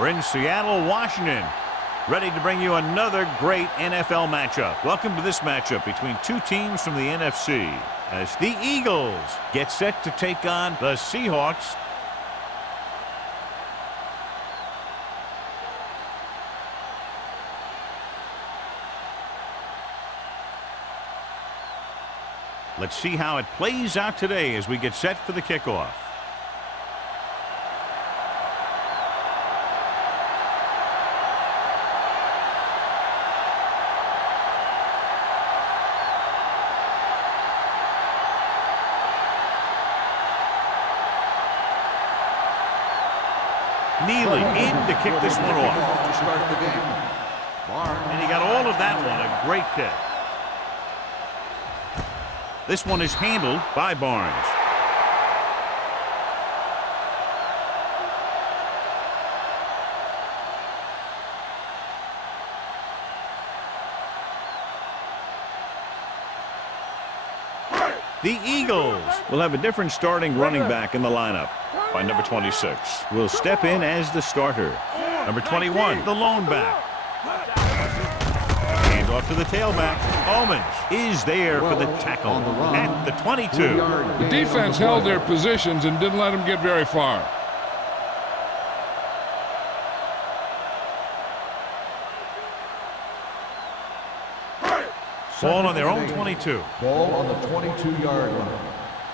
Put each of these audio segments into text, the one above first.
We're in Seattle, Washington, ready to bring you another great NFL matchup. Welcome to this matchup between two teams from the NFC as the Eagles get set to take on the Seahawks. Let's see how it plays out today as we get set for the kickoff. Neely in to kick this one off. And he got all of that one. A great kick. This one is handled by Barnes. The Eagles will have a different starting running back in the lineup. By number 26 will step in as the starter. Number 21, the lone back. Hand off to the tailback. Owens is there for the tackle at the 22. The defense held their positions and didn't let them get very far. Ball on their own 22. Ball on the 22-yard line.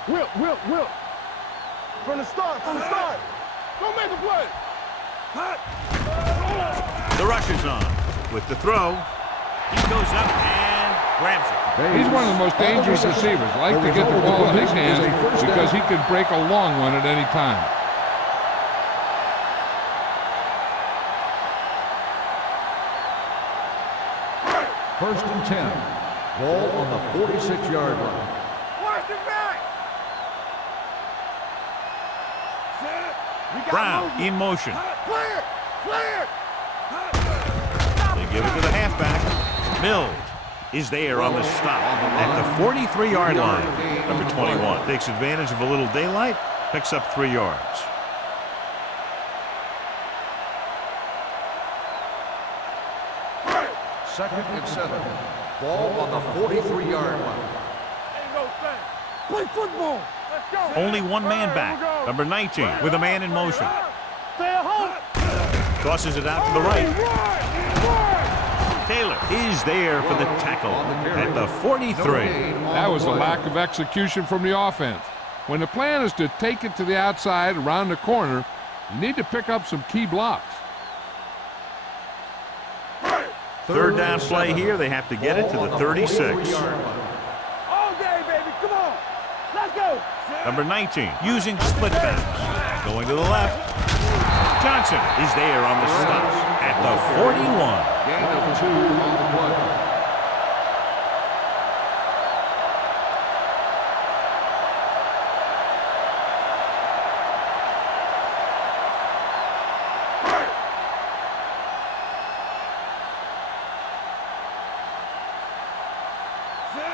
Will. From the start. Don't make a play. The rush is on. With the throw, he goes up and grabs it. He's one of the most dangerous receivers. Like to get the ball in his hands because he can break a long one at any time. First and 10. Ball on the 46-yard line. Watch it back. Brown in motion. Clear. They give it to the halfback. Mills is there on the stop at the 43-yard line. Number 21 takes advantage of a little daylight, picks up 3 yards. Second and 7. Ball on the 43-yard line. Play football. Let's go. Only one man back. Number 19 with a man in motion. Stay at home. Tosses it out to the right. Taylor is there for the tackle at the 43. That was a lack of execution from the offense. When the plan is to take it to the outside around the corner, you need to pick up some key blocks. Third down play here. They have to get it to the 36. All day, baby. Come on. Let's go. Number 19 using split backs. Going to the left. Johnson is there on the stop at the 41. Gain of 2 on the play.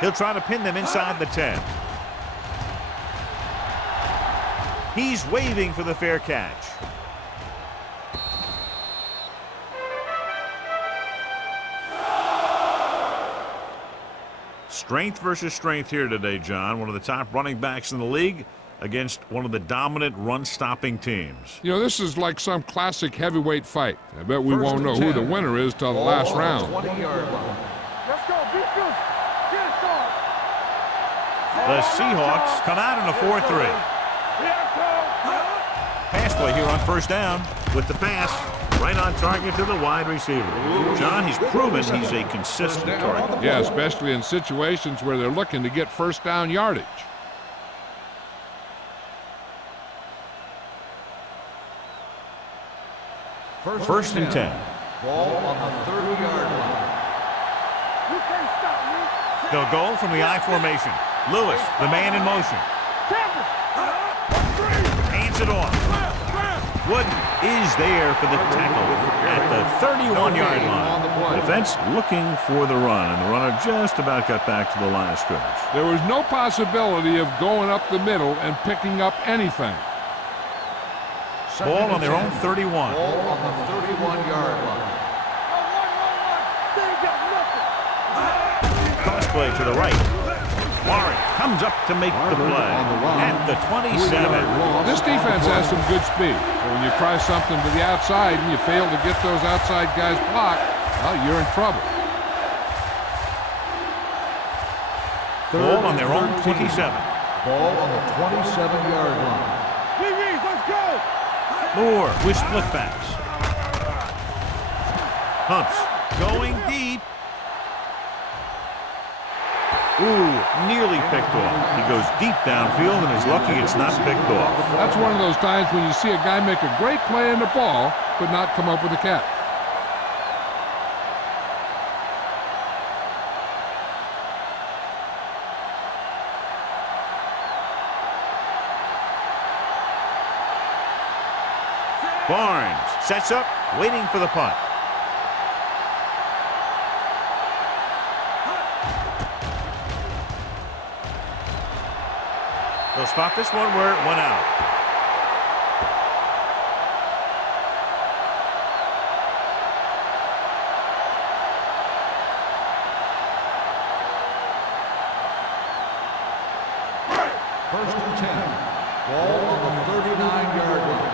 He'll try to pin them inside the 10. He's waving for the fair catch. Strength versus strength here today, John. One of the top running backs in the league against one of the dominant run-stopping teams. You know, this is like some classic heavyweight fight. I bet we won't know who the winner is till the last round. 20-yard line. Let's go. Be good. Get it started. The Seahawks come out in a 4-3. Pass play here on first down with the pass right on target to the wide receiver. John, he's proven he's a consistent target. Yeah, especially in situations where they're looking to get first down yardage. First and 10. Ball on the 30-yard line. You can't stop me. They'll go from the I formation. Lewis, the man in motion. Hands it off. Wooden is there for the tackle at the 31-yard line. Defense looking for the run, and the runner just about got back to the line of scrimmage. There was no possibility of going up the middle and picking up anything. Ball on their own 31. Ball on the 31-yard line. Cross play to the right. Warren comes up to make the play at the 27. This defense has some good speed. So when you try something to the outside and you fail to get those outside guys blocked, well, you're in trouble. Ball on their own 27. Ball on the 27-yard line. Let's go! Moore with split backs. Humps going deep. Ooh, nearly picked off. He goes deep downfield and is lucky it's not picked off. That's one of those times when you see a guy make a great play in the ball, but not come up with a catch. Barnes sets up, waiting for the punt. They'll spot this one where it went out. First and 10. Ball on the 39-yard line.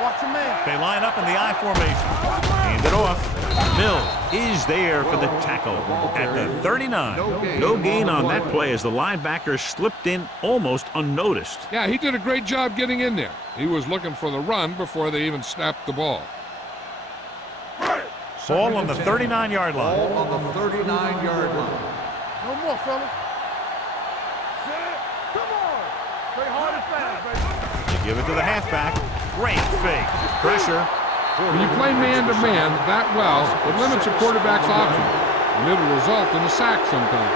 Watch your man. They line up in the I formation. Hand it off. Mills is there for the tackle at the 39. No gain on that play as the linebacker slipped in almost unnoticed. Yeah, he did a great job getting in there. He was looking for the run before they even snapped the ball. Ball on the 39-yard line. Ball on the 39-yard line. No more, fellas. Come on. Play hard and fast, baby. They give it to the halfback. Great fake. Pressure. When you play man-to-man that well, it limits a quarterback's options, and it'll result in a sack sometimes.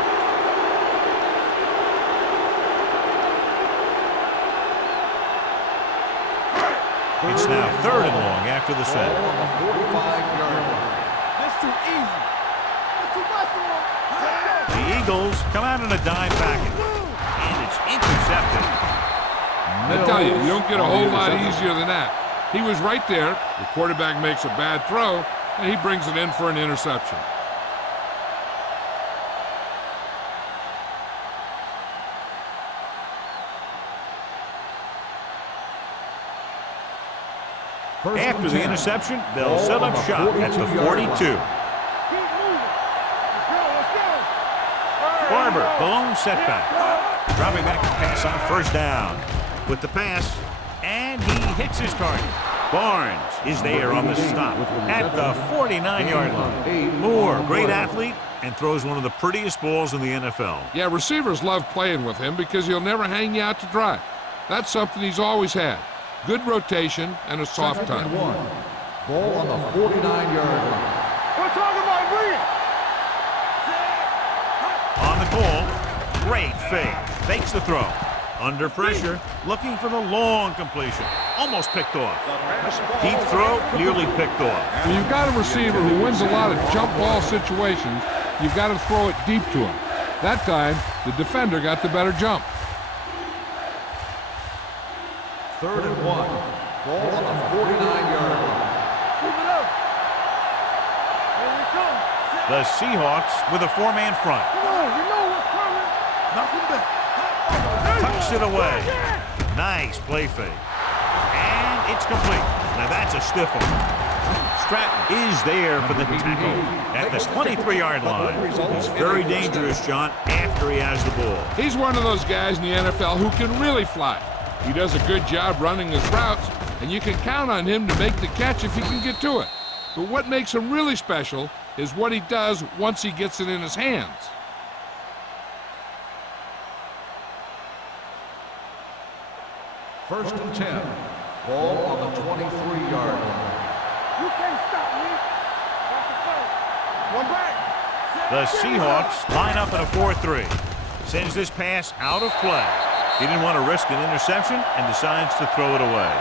It's now 3rd and long after the set. Ball on the 45-yard line. That's too easy. That's too much for him. The Eagles come out in a dime package, and it's intercepted. I tell you, you don't get a whole lot easier than that. He was right there. The quarterback makes a bad throw, and he brings it in for an interception. After the interception, they'll set up shop at the 42. Barber, blown setback. Dropping back to pass on 1st down. With the pass, and he hits his target. Barnes is there on the stop at the 49-yard line. Moore, great athlete, and throws one of the prettiest balls in the NFL. Yeah, receivers love playing with him because he'll never hang you out to dry. That's something he's always had. Good rotation and a soft touch. Second and 1. Ball on the 49-yard line. We're talking about bring it. On the call, great fake. Fakes the throw. Under pressure, looking for the long completion. Almost picked off. Deep throw, nearly picked off. When you've got a receiver who wins a lot of jump ball situations, you've got to throw it deep to him. That time, the defender got the better jump. 3rd and 1. Ball on the 49-yard line. Keep it up. Here we come. The Seahawks with a 4-man front. Come on, you know what's coming. Knock him back. Tucks it away. Nice play fake. And it's complete. Now that's a stiff one. Stratton is there for the tackle at the 23-yard line. He's very dangerous, John, after he has the ball. He's one of those guys in the NFL who can really fly. He does a good job running his routes, and you can count on him to make the catch if he can get to it. But what makes him really special is what he does once he gets it in his hands. First and 10. Ball on the 23-yard line. You can't stop me. Watch the play. One back. The Seahawks line up in a 4-3. Sends this pass out of play. He didn't want to risk an interception and decides to throw it away.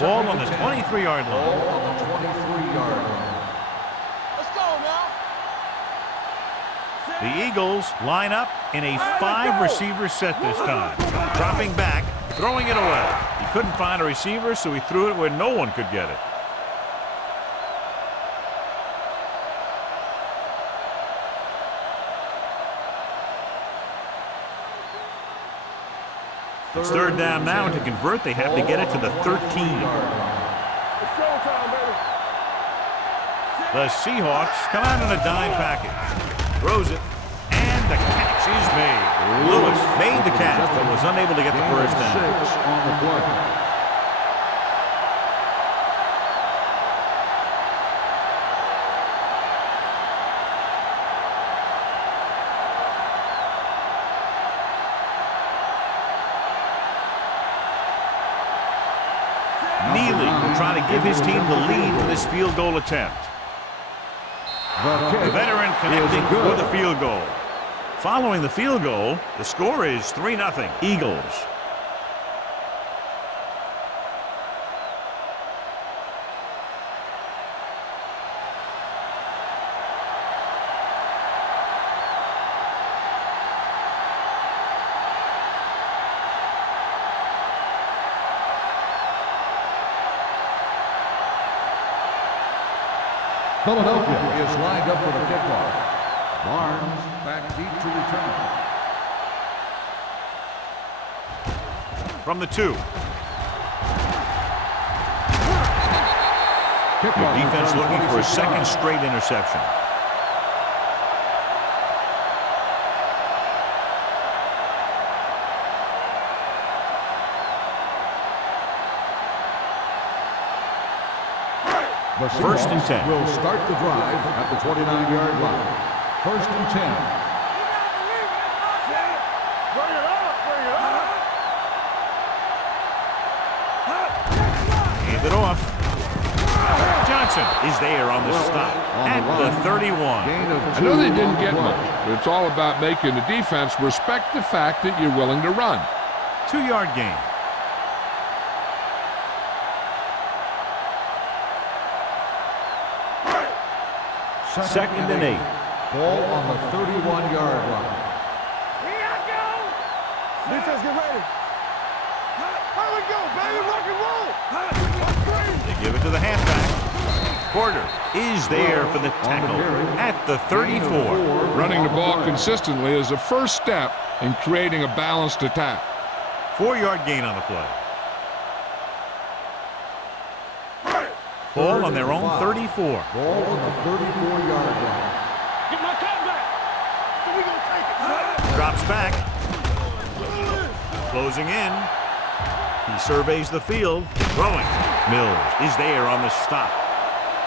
Ball on the 23-yard line. Ball on the 23-yard line. The Eagles line up in a 5-receiver set this time. Dropping back, throwing it away. He couldn't find a receiver, so he threw it where no one could get it. It's third down now, and to convert, they have to get it to the 13. The Seahawks come out in a dime package. Throws it, and the catch is made. Lewis made the catch, but was unable to get the first down. 6 on the play. Neely will try to give his team the lead for this field goal attempt. The veteran connecting for the field goal. Following the field goal, the score is 3-0 Eagles. Philadelphia is lined up for the kickoff. Barnes back deep to return. From the 2. Kickoff The defense looking for a second straight interception. The First and 10. Will start the drive at the 29-yard line. First and 10. Bring it up, bring it up. Hand it off. Johnson is there on the stop at the 31. I know they didn't get much, but it's all about making the defense respect the fact that you're willing to run. 2-yard gain. Second and 8. Ball on the 31-yard line. Here I go. Defense, get ready. Here we go, baby. Rock and roll. They give it to the halfback. Porter is there for the tackle at the 34. Running the ball consistently is the first step in creating a balanced attack. 4-yard gain on the play. Ball on their own 34. Ball on the 34-yard line. Get my cut back. So we gonna take it. Drops back. Closing in. He surveys the field. Throwing. Mills is there on the stop.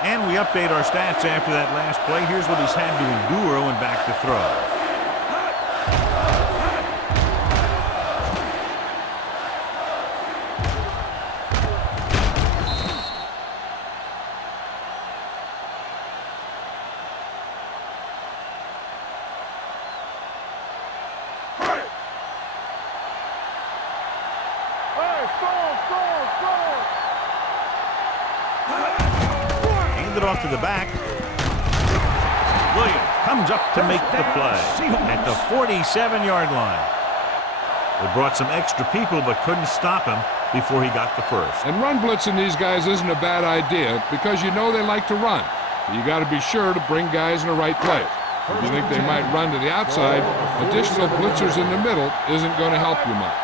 And we update our stats after that last play. Here's what he's had to endure when back to throw. Handed off to the back. Williams comes up to make the play at the 47-yard line. They brought some extra people but couldn't stop him before he got the first. And run blitzing these guys isn't a bad idea because you know they like to run. You got to be sure to bring guys in the right place. If you think they might run to the outside, additional blitzers in the middle isn't going to help you much.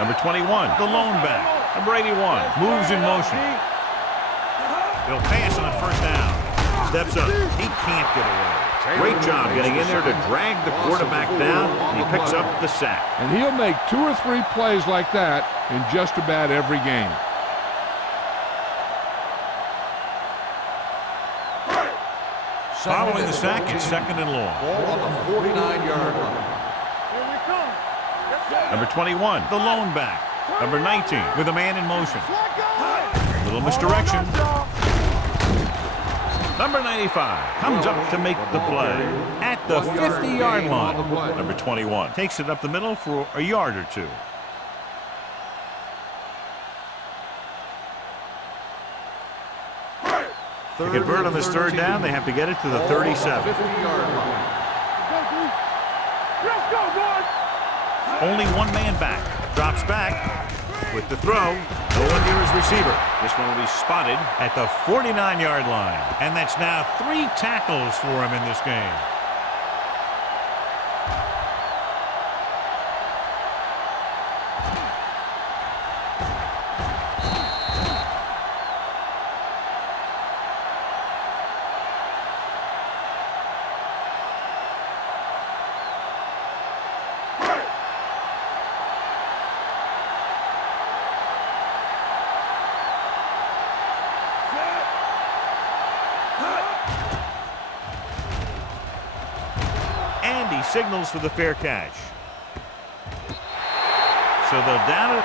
Number 21, the lone back. Number 81, moves in motion. He'll pass on first down. Steps up. He can't get away. Great job getting in there to drag the quarterback down, and he picks up the sack. And he'll make 2 or 3 plays like that in just about every game. Following the sack, it's second and long. Ball on the 49-yard line. Here we come. Number 21, the lone back. Number 19, with a man in motion. Little misdirection. Number 95 comes up to make the play at the 50-yard line. Number 21 takes it up the middle for a yard or 2. To convert on this third down, they have to get it to the 37. 50-yard line. Let's go, boys. Only one man back. Drops back with the throw. No one near his receiver. This one will be spotted at the 49-yard line. And that's now 3 tackles for him in this game. And he signals for the fair catch. So they'll down it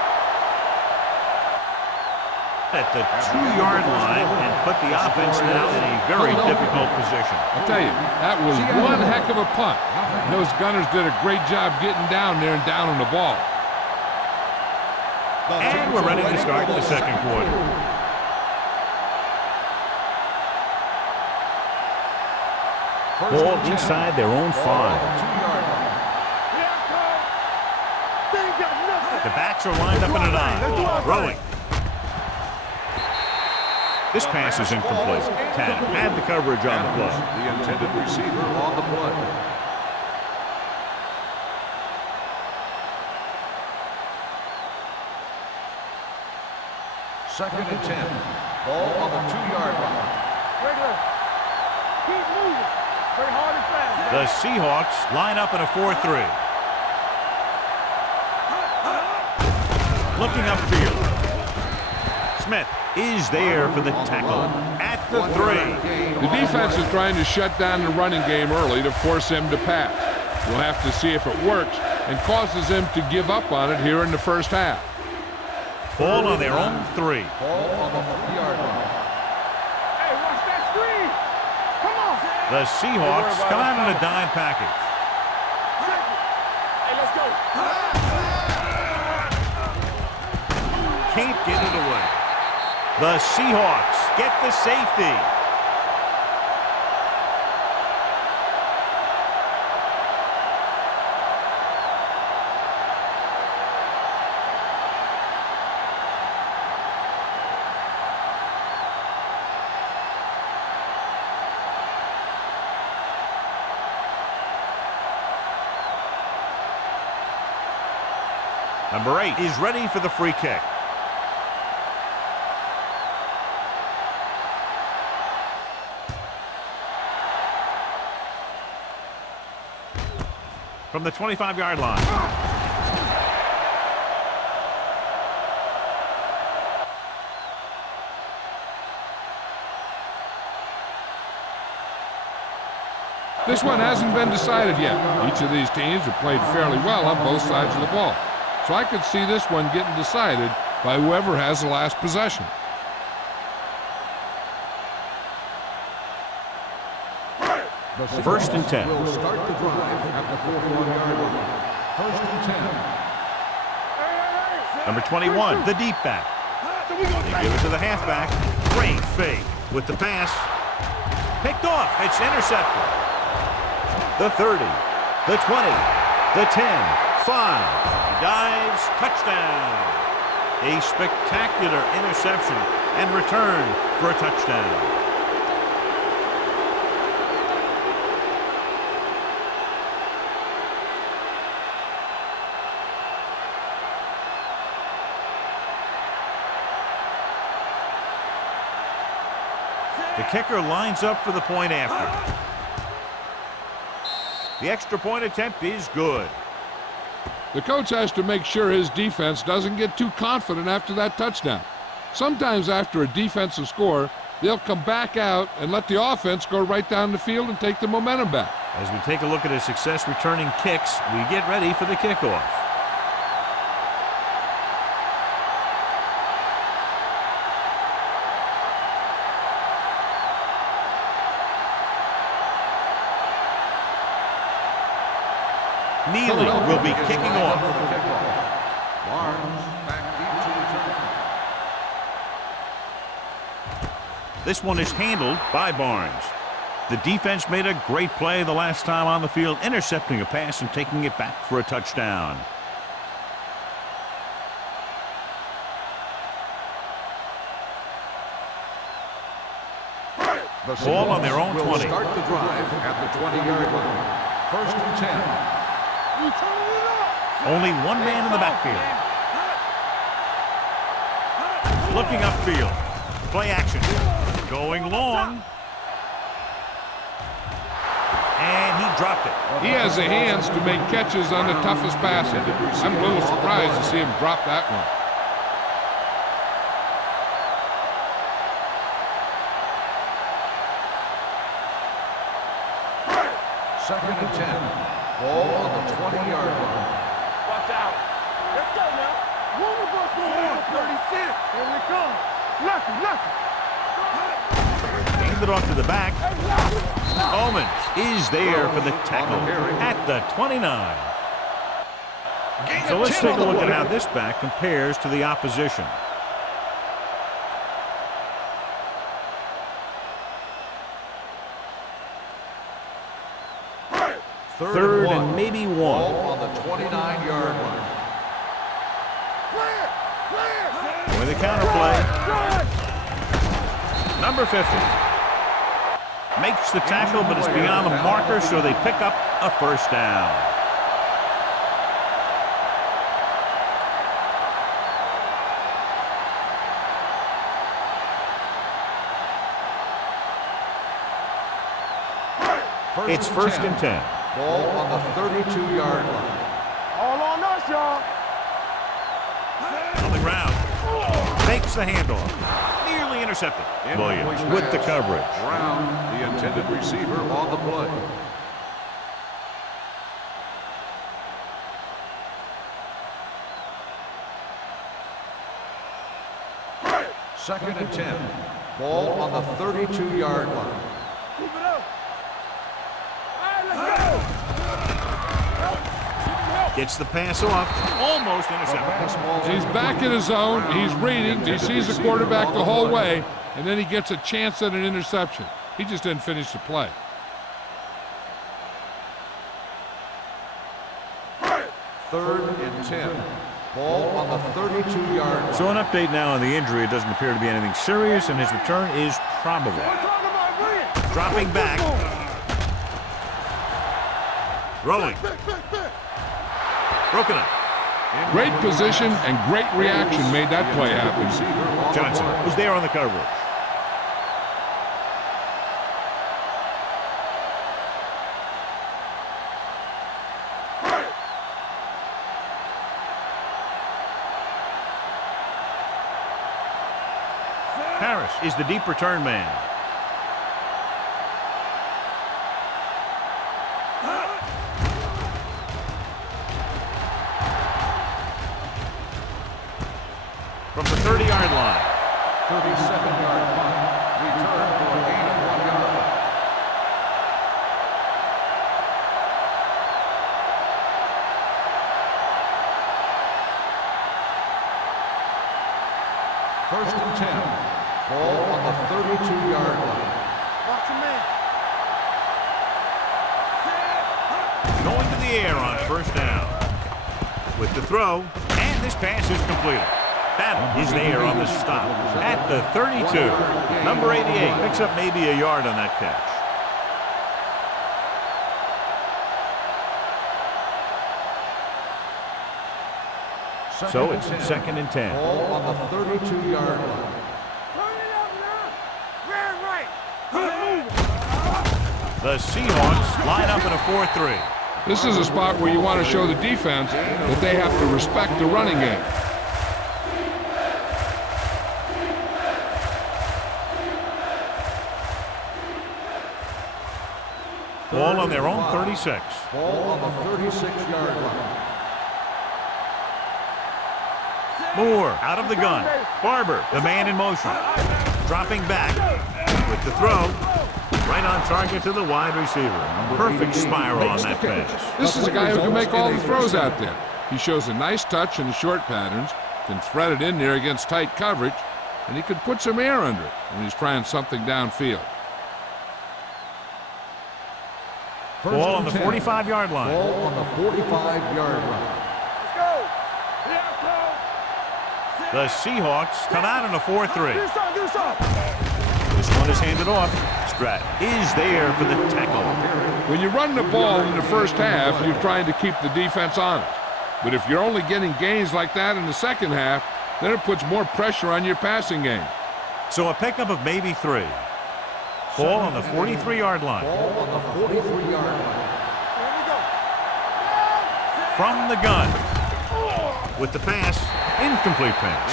at the 2-yard line and put the offense now in a very difficult position. I'll tell you, that was one heck of a punt. Those gunners did a great job getting down there and down on the ball. And we're ready to start the second quarter. Ball inside their own 5. The backs are lined up in a 9. Throwing. This pass is incomplete. Tannen had the coverage on the play. The intended receiver on the play. Second and 10. Ball on the 2-yard line. Regular. Keep moving. Play hard and fast. The Seahawks line up in a 4-3. Looking upfield. Smith is there for the tackle at the 3. The defense is trying to shut down the running game early to force him to pass. We'll have to see if it works and causes them to give up on it here in the first half. Ball on their own 3. Ball on the 3-yard line. Hey, watch that screen. Come on. The Seahawks come out in a dime package. Hey, let's go. Can't get it away. The Seahawks get the safety. Number 8 is ready for the free kick. From the 25-yard line. This one hasn't been decided yet. Each of these teams have played fairly well on both sides of the ball. So I could see this one getting decided by whoever has the last possession. First and 10. Will start the drive at the 41-yard line. First and 10. Number 21, the deep back. They give it to the halfback. Great fake with the pass. Picked off. It's intercepted. The 30, the 20, the 10, 5. He dives. Touchdown. A spectacular interception and return for a touchdown. The kicker lines up for the point after. The extra point attempt is good. The coach has to make sure his defense doesn't get too confident after that touchdown. Sometimes after a defensive score, they'll come back out and let the offense go right down the field and take the momentum back. As we take a look at his success returning kicks, we get ready for the kickoff. Neely will be kicking off. Barnes back deep to return. This one is handled by Barnes. The defense made a great play the last time on the field, intercepting a pass and taking it back for a touchdown. The Ball on their own will 20. Start the drive at the 20-yard line. First and 10. Only one man in the backfield. Looking upfield. Play action. Going long. And he dropped it. He has the hands to make catches on the toughest passes. I'm a little surprised to see him drop that one. Second and 10. Ball on the 20-yard line. Watch out. Let's go now. One of us will have 36. Here we come. Lucky. Hand it off to the back. Owens is there for the tackle at the 29. So let's take a look at how this back compares to the opposition. Third and maybe one. Ball on the 29-yard line. With a counter play. Number 50. Makes the tackle, but it's beyond the marker, so they pick up a first down. It's first and 10. Ball on the 32-yard line. All on us, y'all. On the ground. Takes the handoff. Nearly intercepted. Williams with the coverage. Brown, the intended receiver, on the play. Second and 10. Ball on the 32-yard line. Keep it up. All right, let's go. Gets the pass off. Almost intercepted. He's back in his zone. He's reading. He sees the quarterback the whole way, and then he gets a chance at an interception. He just didn't finish the play. Third and 10. Ball on the 32-yard line. So an update now on the injury. It doesn't appear to be anything serious, and his return is probable. Dropping back. Rolling. Broken up. Great position and great reaction made that play happen. Johnson was there on the coverage. Harris is the deep return man. From the 30-yard line. 37-yard punt. Return for a gain of 1 yard. First and 10. Ball on the 32-yard line. Watch him in. Going to the air on first down. With the throw, and this pass is completed. Battle is there on the stop at the 32. Number 88 picks up maybe a yard on that catch. So it's second and 10. Ball on the 32-yard line. Turn it up now. Red right. The Seahawks line up in a 4-3. This is a spot where you want to show the defense that they have to respect the running game. Ball on their own 36. Ball on the 36-yard line. Moore out of the gun. Barber, the man in motion. Dropping back with the throw. Right on target to the wide receiver. Perfect spiral on that pass. This is a guy who can make all the throws out there. He shows a nice touch in the short patterns, can thread it in there against tight coverage, and he can put some air under it when he's trying something downfield. Ball on the 45-yard line. Ball on the 45-yard line. Let's go. Here I come. The Seahawks come out in a 4-3. Do something. This one is handed off. Stratton is there for the tackle. When you run the ball in the first half, you're trying to keep the defense honest. But if you're only getting gains like that in the second half, then it puts more pressure on your passing game. So a pickup of maybe 3. Ball on the 43-yard line. Ball on the 43-yard line. Here we go. From the gun. With the pass, incomplete pass.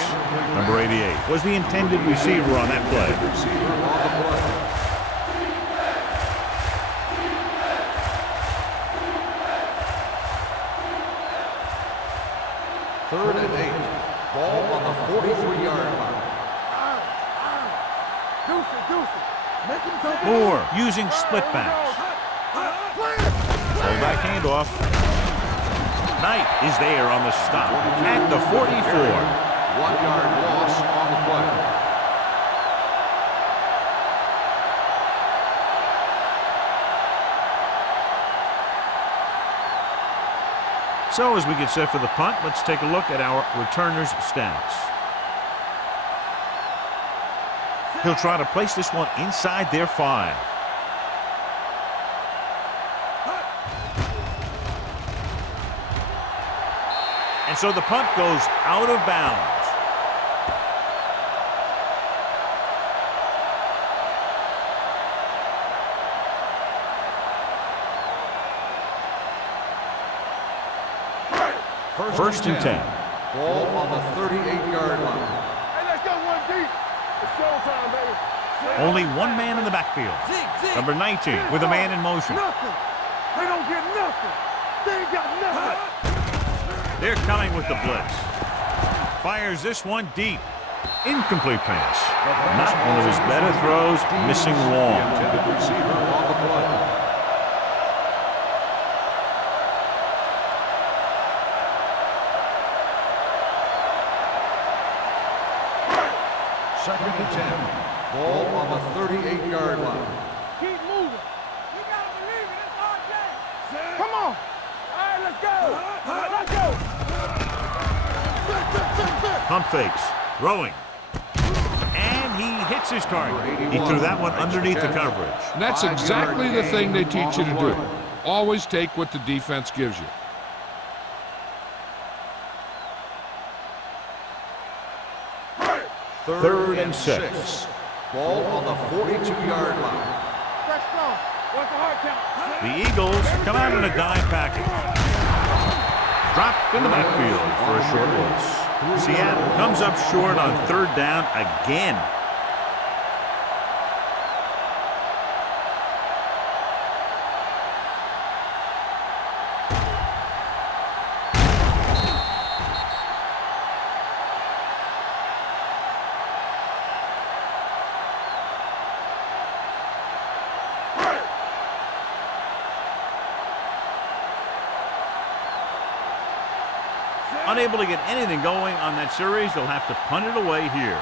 Number 88 was the intended receiver on that play. Receiver on the play. Third and 8. Ball on the 43-yard line. Deuce it. Make him come. Moore using split backs. Fullback handoff. Knight is there on the stop at the 44. 1-yard loss on the play. So as we get set for the punt, let's take a look at our returners' stats. He'll try to place this one inside their 5. And so the punt goes out of bounds. First and 10. Ball on the 38-yard line. Hey, let's go one deep. It's showtime, baby. Only one man in the backfield. Number 19 with a man in motion. Nothing. They don't get nothing. They ain't got nothing. They're coming with the blitz. Fires this one deep. Incomplete pass. Not one of his better throws, missing long. Intended receiver on the play. Second and 10. Ball on the 38-yard line. Keep moving. You gotta believe it. It's our game. Come on. All right, let's go. Let's go. Pump fakes. Throwing. And he hits his target. He threw that one underneath the coverage. And that's exactly the thing they teach you to do. Always take what the defense gives you. Third and 6. Ball on the 42-yard line. Fresh throw. What's the hard count? The Eagles come out in a dime package. Dropped in the backfield for a short loss. Seattle comes up short on 3rd down again. Unable to get anything going on that series, they'll have to punt it away here.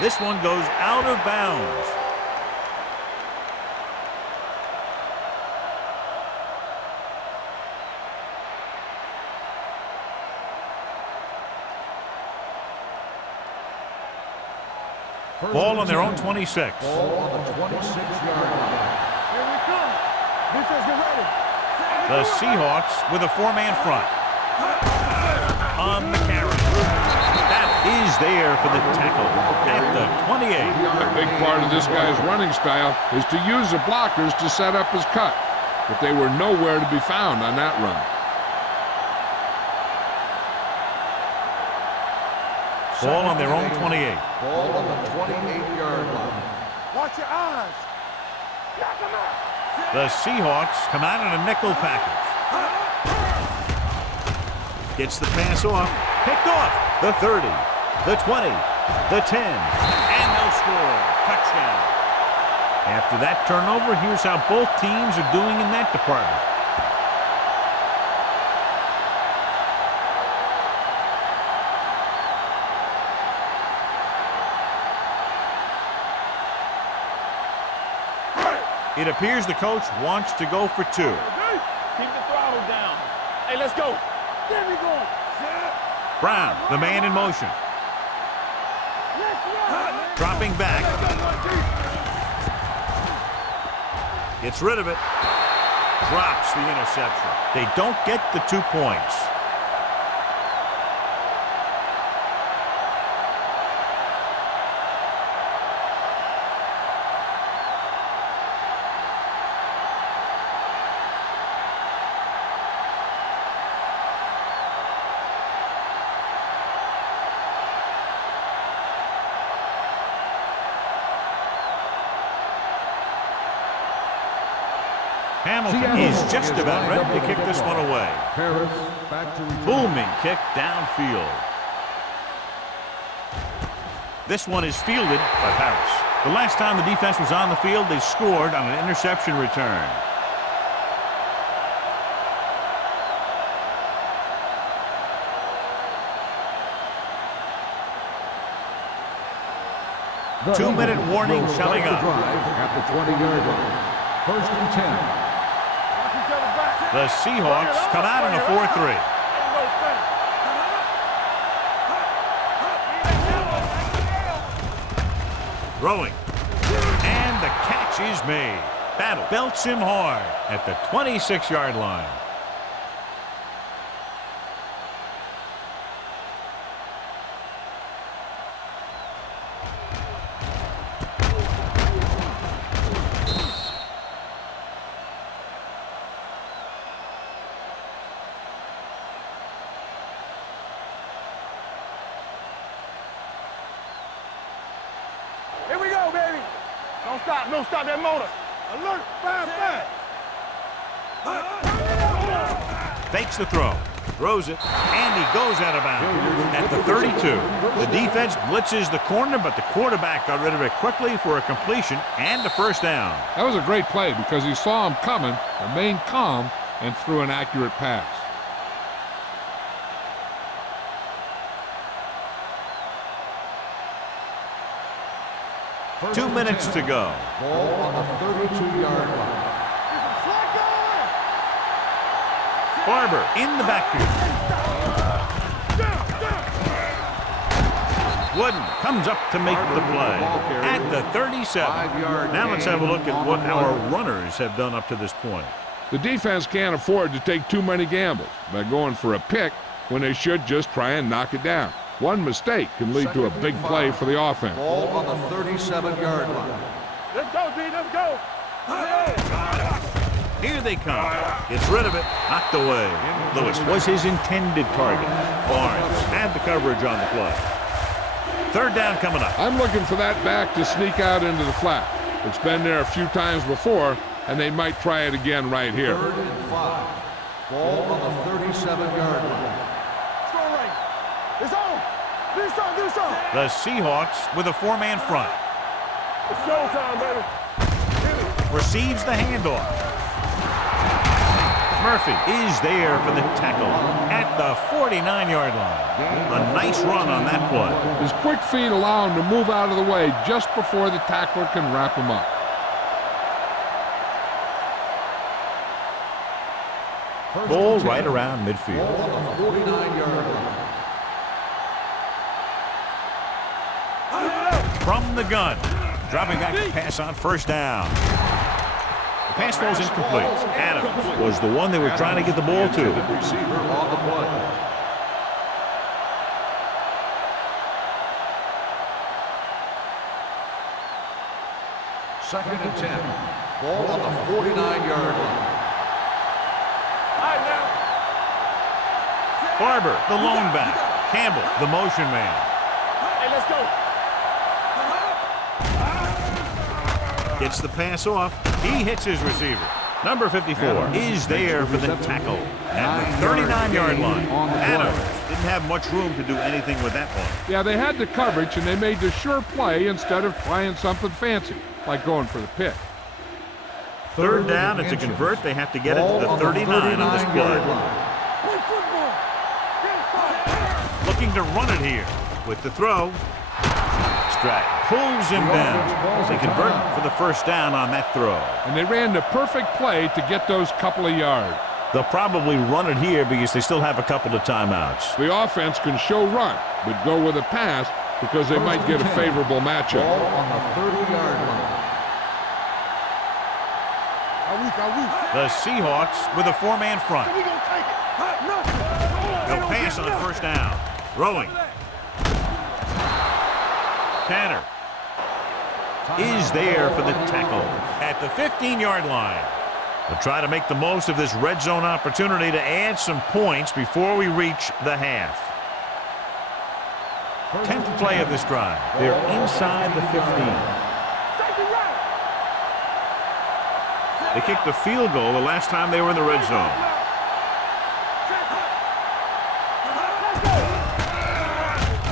This one goes out of bounds. Ball on their own 26. Ball on the 26-yard line. Here we come. Defense, get ready. The Seahawks with a 4-man front. On the carry. That is there for the tackle at the 28. A big part of this guy's running style is to use the blockers to set up his cut. But they were nowhere to be found on that run. Ball on their own 28. Ball on the 28-yard line. Watch your eyes. Knock them out. The Seahawks come out in a nickel package. Gets the pass off. Picked off. The 30. The 20. The 10. And no score. Touchdown. After that turnover, here's how both teams are doing in that department. It appears the coach wants to go for 2. Keep the throttle down. Hey, let's go. There we go. Brown, the man in motion. Dropping back. Gets rid of it. Drops the interception. They don't get the 2 points. Hamilton is just about ready to kick this one away. Harris back to return. Booming kick downfield. This one is fielded by Paris. The last time the defense was on the field, they scored on an interception return. The 2-minute Eagles warning will coming start up. the drive at the 20-yard line. 1st and 10. The Seahawks come out in a 4-3. Throwing. And the catch is made. Battle belts him hard at the 26-yard line. Here we go, baby. Don't stop that motor. Alert, fire. Fakes the throw. Throws it. And he goes out of bounds at the 32. The defense blitzes the corner, but the quarterback got rid of it quickly for a completion and a first down. That was a great play because he saw him coming, remained calm, and threw an accurate pass. First 2 and minutes 10. to go. Ball on the 32-yard line. Barber in the backfield. Wooden comes up to make the play at the 37. Now let's have a look at what our runners have done up to this point. The defense can't afford to take too many gambles by going for a pick when they should just try and knock it down. One mistake can lead to a big play for the offense. Ball on the 37-yard line. Let's go, D. Let's go. Here they come. Gets rid of it. Knocked away. Lewis was his intended target. Barnes had the coverage on the play. 3rd down coming up. I'm looking for that back to sneak out into the flat. It's been there a few times before, and they might try it again right here. 3rd and 5. Ball on the 37-yard line. Score right. It's on. Do something. The Seahawks with a 4-man front. It's showtime, baby. Receives the handoff. Murphy is there for the tackle at the 49-yard line. A nice run on that play. His quick feet allow him to move out of the way just before the tackler can wrap him up. Ball right around midfield. Ball on the 49-yard line. From the gun. Dropping back to pass on 1st down. The pass falls incomplete. Adams was the one they were trying to get the ball to. Receiver on the play. Second and 10. Ball on the 49-yard line. All right, now. Barber, the lone back. Campbell, the motion man. Hey, let's go. Gets the pass off. He hits his receiver. Number 54 is there for the tackle at the 39-yard line. Adams didn't have much room to do anything with that one. Yeah, they had the coverage, and they made the sure play instead of trying something fancy, like going for the pick. 3rd down, and to convert, they have to get it to the 39 on this play. Play football. Looking to run it here with the throw. Stratton pulls him down. They convert for the first down on that throw. And they ran the perfect play to get those couple of yards. They'll probably run it here because they still have a couple of timeouts. The offense can show run, but go with a pass because they might get a favorable matchup. Ball on the 30-yard line. The Seahawks with a four-man front. They'll pass on the first down. Throwing. Tanner is there for the tackle at the 15-yard line. We'll try to make the most of this red zone opportunity to add some points before we reach the half. 10th play of this drive. They're inside the 15. They kicked the field goal the last time they were in the red zone.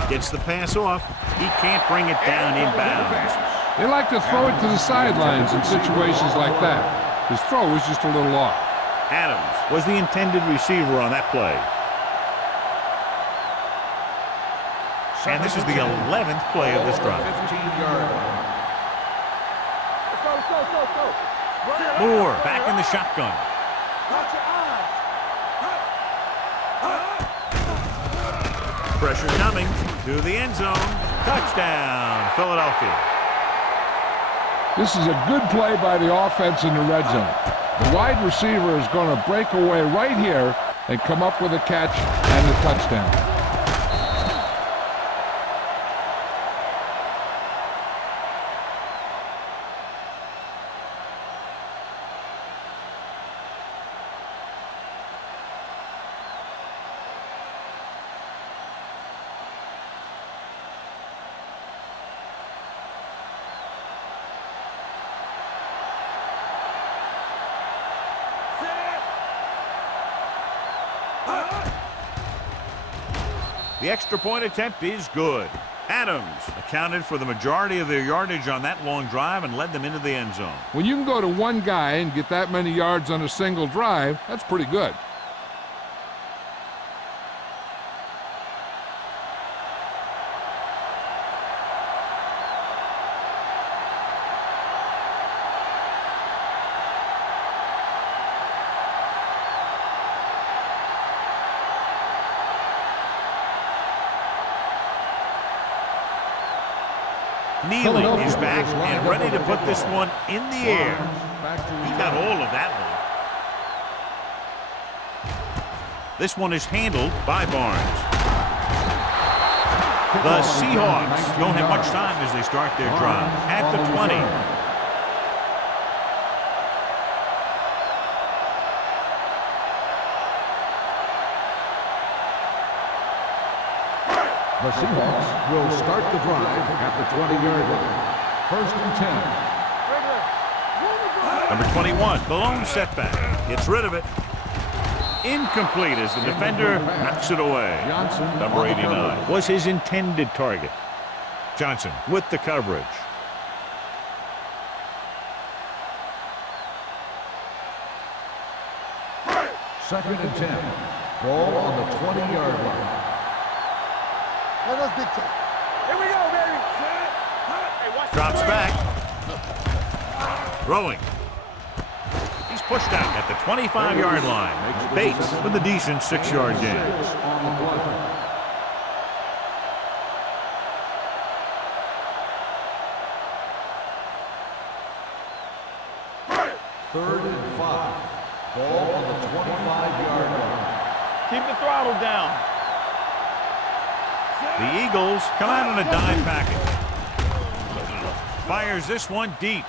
Gets the pass off. He can't bring it down inbounds. They like to throw it to the sidelines in situations like that. His throw was just a little off. Adams was the intended receiver on that play. And this is the 11th play of this drive. 15-yard line. Let's go. Moore back in the shotgun. Watch your eyes. Pressure coming to the end zone. Touchdown, Philadelphia. This is a good play by the offense in the red zone. The wide receiver is going to break away right here and come up with a catch and the touchdown. The extra point attempt is good. Adams accounted for the majority of their yardage on that long drive and led them into the end zone. When you can go to one guy and get that many yards on a single drive, that's pretty good. Neely is back and ready to put this one in the air. He got all of that one. This one is handled by Barnes. The Seahawks don't have much time as they start their drive at the 20. The Seahawks will start the drive at the 20-yard line. 1st and 10. Number 21, the lone setback. Gets rid of it. Incomplete as the defender knocks it away. Number 89 was his intended target. Johnson with the coverage. Second and 10. Ball on the 20-yard line. Let's big time. Here we go, baby. Hey, watch Drops back. Throwing. He's pushed out at the 25-yard line. Bates with a decent 6-yard gain. Third and 5. Ball on the 25-yard line. Keep the throttle down. The Eagles come out in a dime package. Fires this one deep.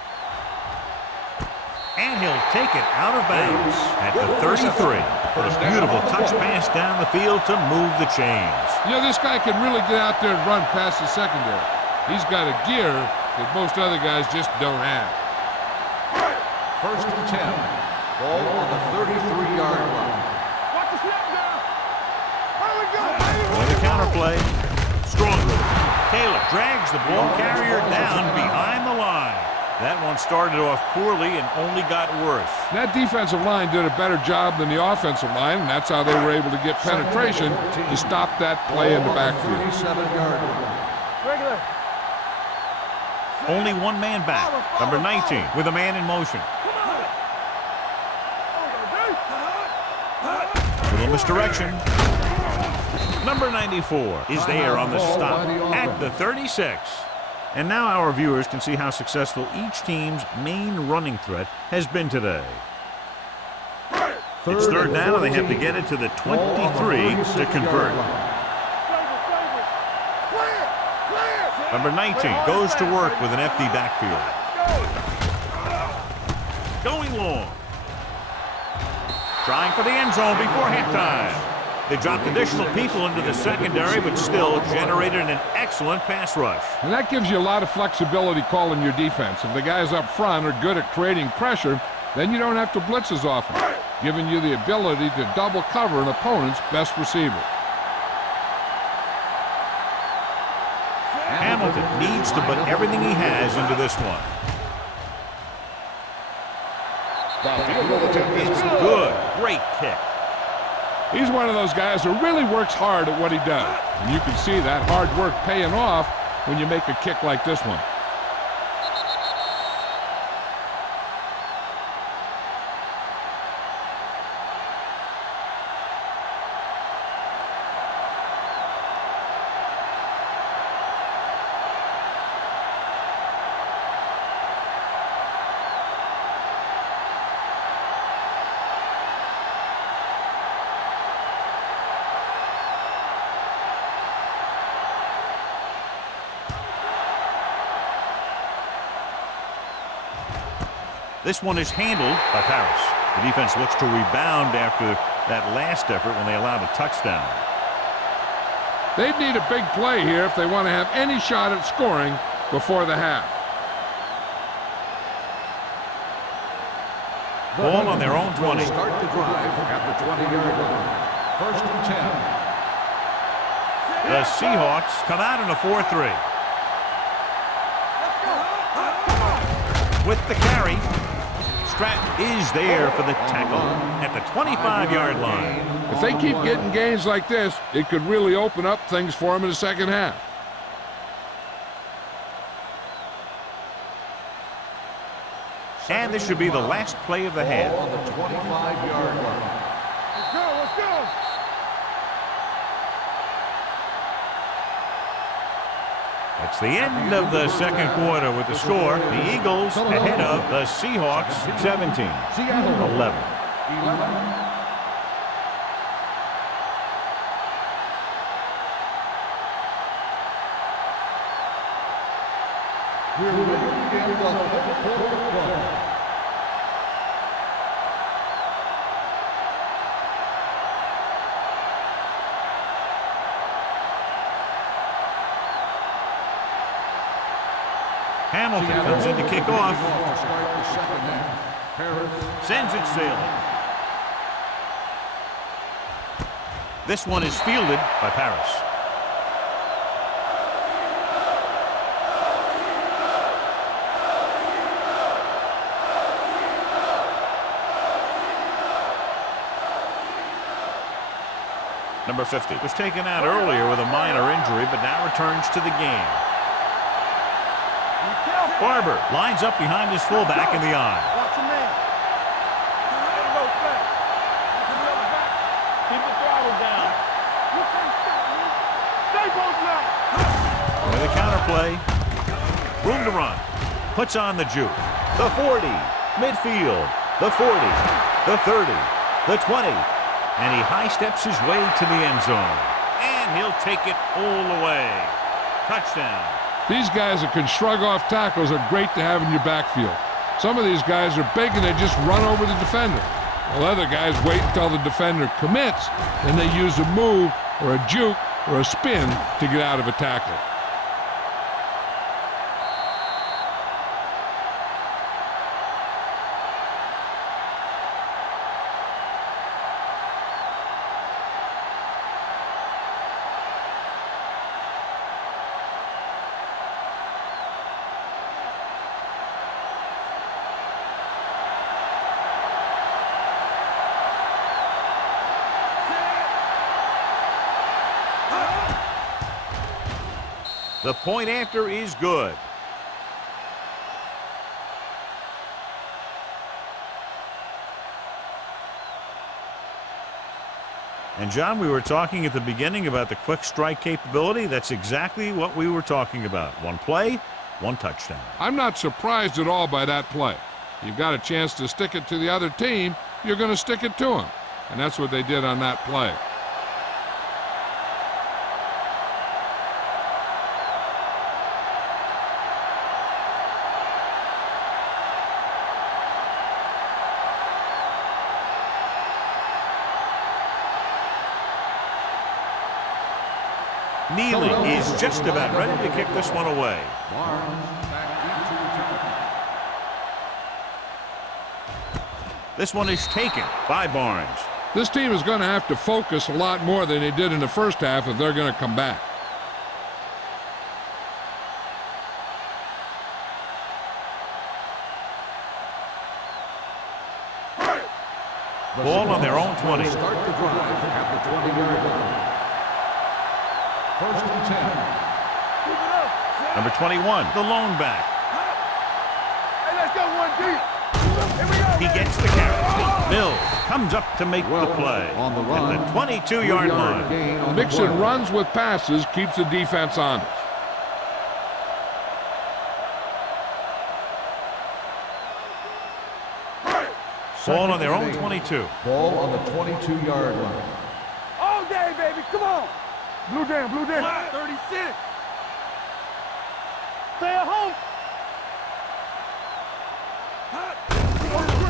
And he'll take it out of bounds at the 33. A beautiful touch pass down the field to move the chains. You know, this guy can really get out there and run past the secondary. He's got a gear that most other guys just don't have. 1st and 10. Ball on the 33-yard line. Watch the snap down. Here we go, baby. With a counterplay. Stronger. Taylor drags the ball carrier down behind the line. That one started off poorly and only got worse. That defensive line did a better job than the offensive line, and that's how they were able to get penetration to stop that play in the backfield. 37-yard line. Regular. Only one man back. Number 19 with a man in motion. Little misdirection. Number 94 is there on the stop at the 36. And now our viewers can see how successful each team's main running threat has been today. It's third down, and they have to get it to the 23 to convert. Number 19 goes to work with an empty backfield. Going long. Trying for the end zone before halftime. They dropped additional people into the secondary, but still generated an excellent pass rush. And that gives you a lot of flexibility calling your defense. If the guys up front are good at creating pressure, then you don't have to blitz as often, giving you the ability to double cover an opponent's best receiver. Hamilton needs to put everything he has into this one. It's good. Great kick. He's one of those guys who really works hard at what he does. And you can see that hard work paying off when you make a kick like this one. This one is handled by Paris. The defense looks to rebound after that last effort when they allowed a touchdown. They'd need a big play here if they want to have any shot at scoring before the half. Ball on their own 20. Start the drive at the 20-yard line. First and 10. The Seahawks come out in a 4-3. With the carry, Stratton is there for the tackle at the 25-yard line. If they keep getting gains like this, it could really open up things for them in the second half. And this should be the last play of the half. On the 25-yard line. Let's go, let's go. It's the end of the second quarter with the score. The Eagles ahead of the Seahawks 17-11. Seattle 11. We're ready to begin the fourth quarter. Hamilton comes in to kick off. Sends it sailing. This one is fielded by Paris. Number 50 was taken out earlier with a minor injury, but now returns to the game. Barber lines up behind his fullback in the eye. Watch your man. Let him go back. Keep the throttle down. You can't stop me. Stay both now. With a counter play. Room to run. Puts on the juke. The 40. Midfield. The 40. The 30. The 20. And he high steps his way to the end zone. And he'll take it all the way. Touchdown. These guys that can shrug off tackles are great to have in your backfield. Some of these guys are big and they just run over the defender. While other guys wait until the defender commits, and they use a move or a juke or a spin to get out of a tackle. The point after is good. And, John, we were talking at the beginning about the quick strike capability. That's exactly what we were talking about. One play, one touchdown. I'm not surprised at all by that play. You've got a chance to stick it to the other team, you're going to stick it to them. And that's what they did on that play. Neely is just about ready to kick this one away. Barnes back deep to return. This one is taken by Barnes. This team is going to have to focus a lot more than they did in the first half if they're going to come back. Ball on their own 20. Start the drive at the 20-yard line. First and 10. Number 21, the lone back. Hey, let's go one deep. Here we go. He gets the carry. Mills comes up to make the play on the run. at the 22-yard line. Gain on Mixing runs with passes keeps the defense honest. Ball on their own 22. Ball on the 22-yard line. All day, baby. Come on. Blue down, blue down. 36. Stay at home.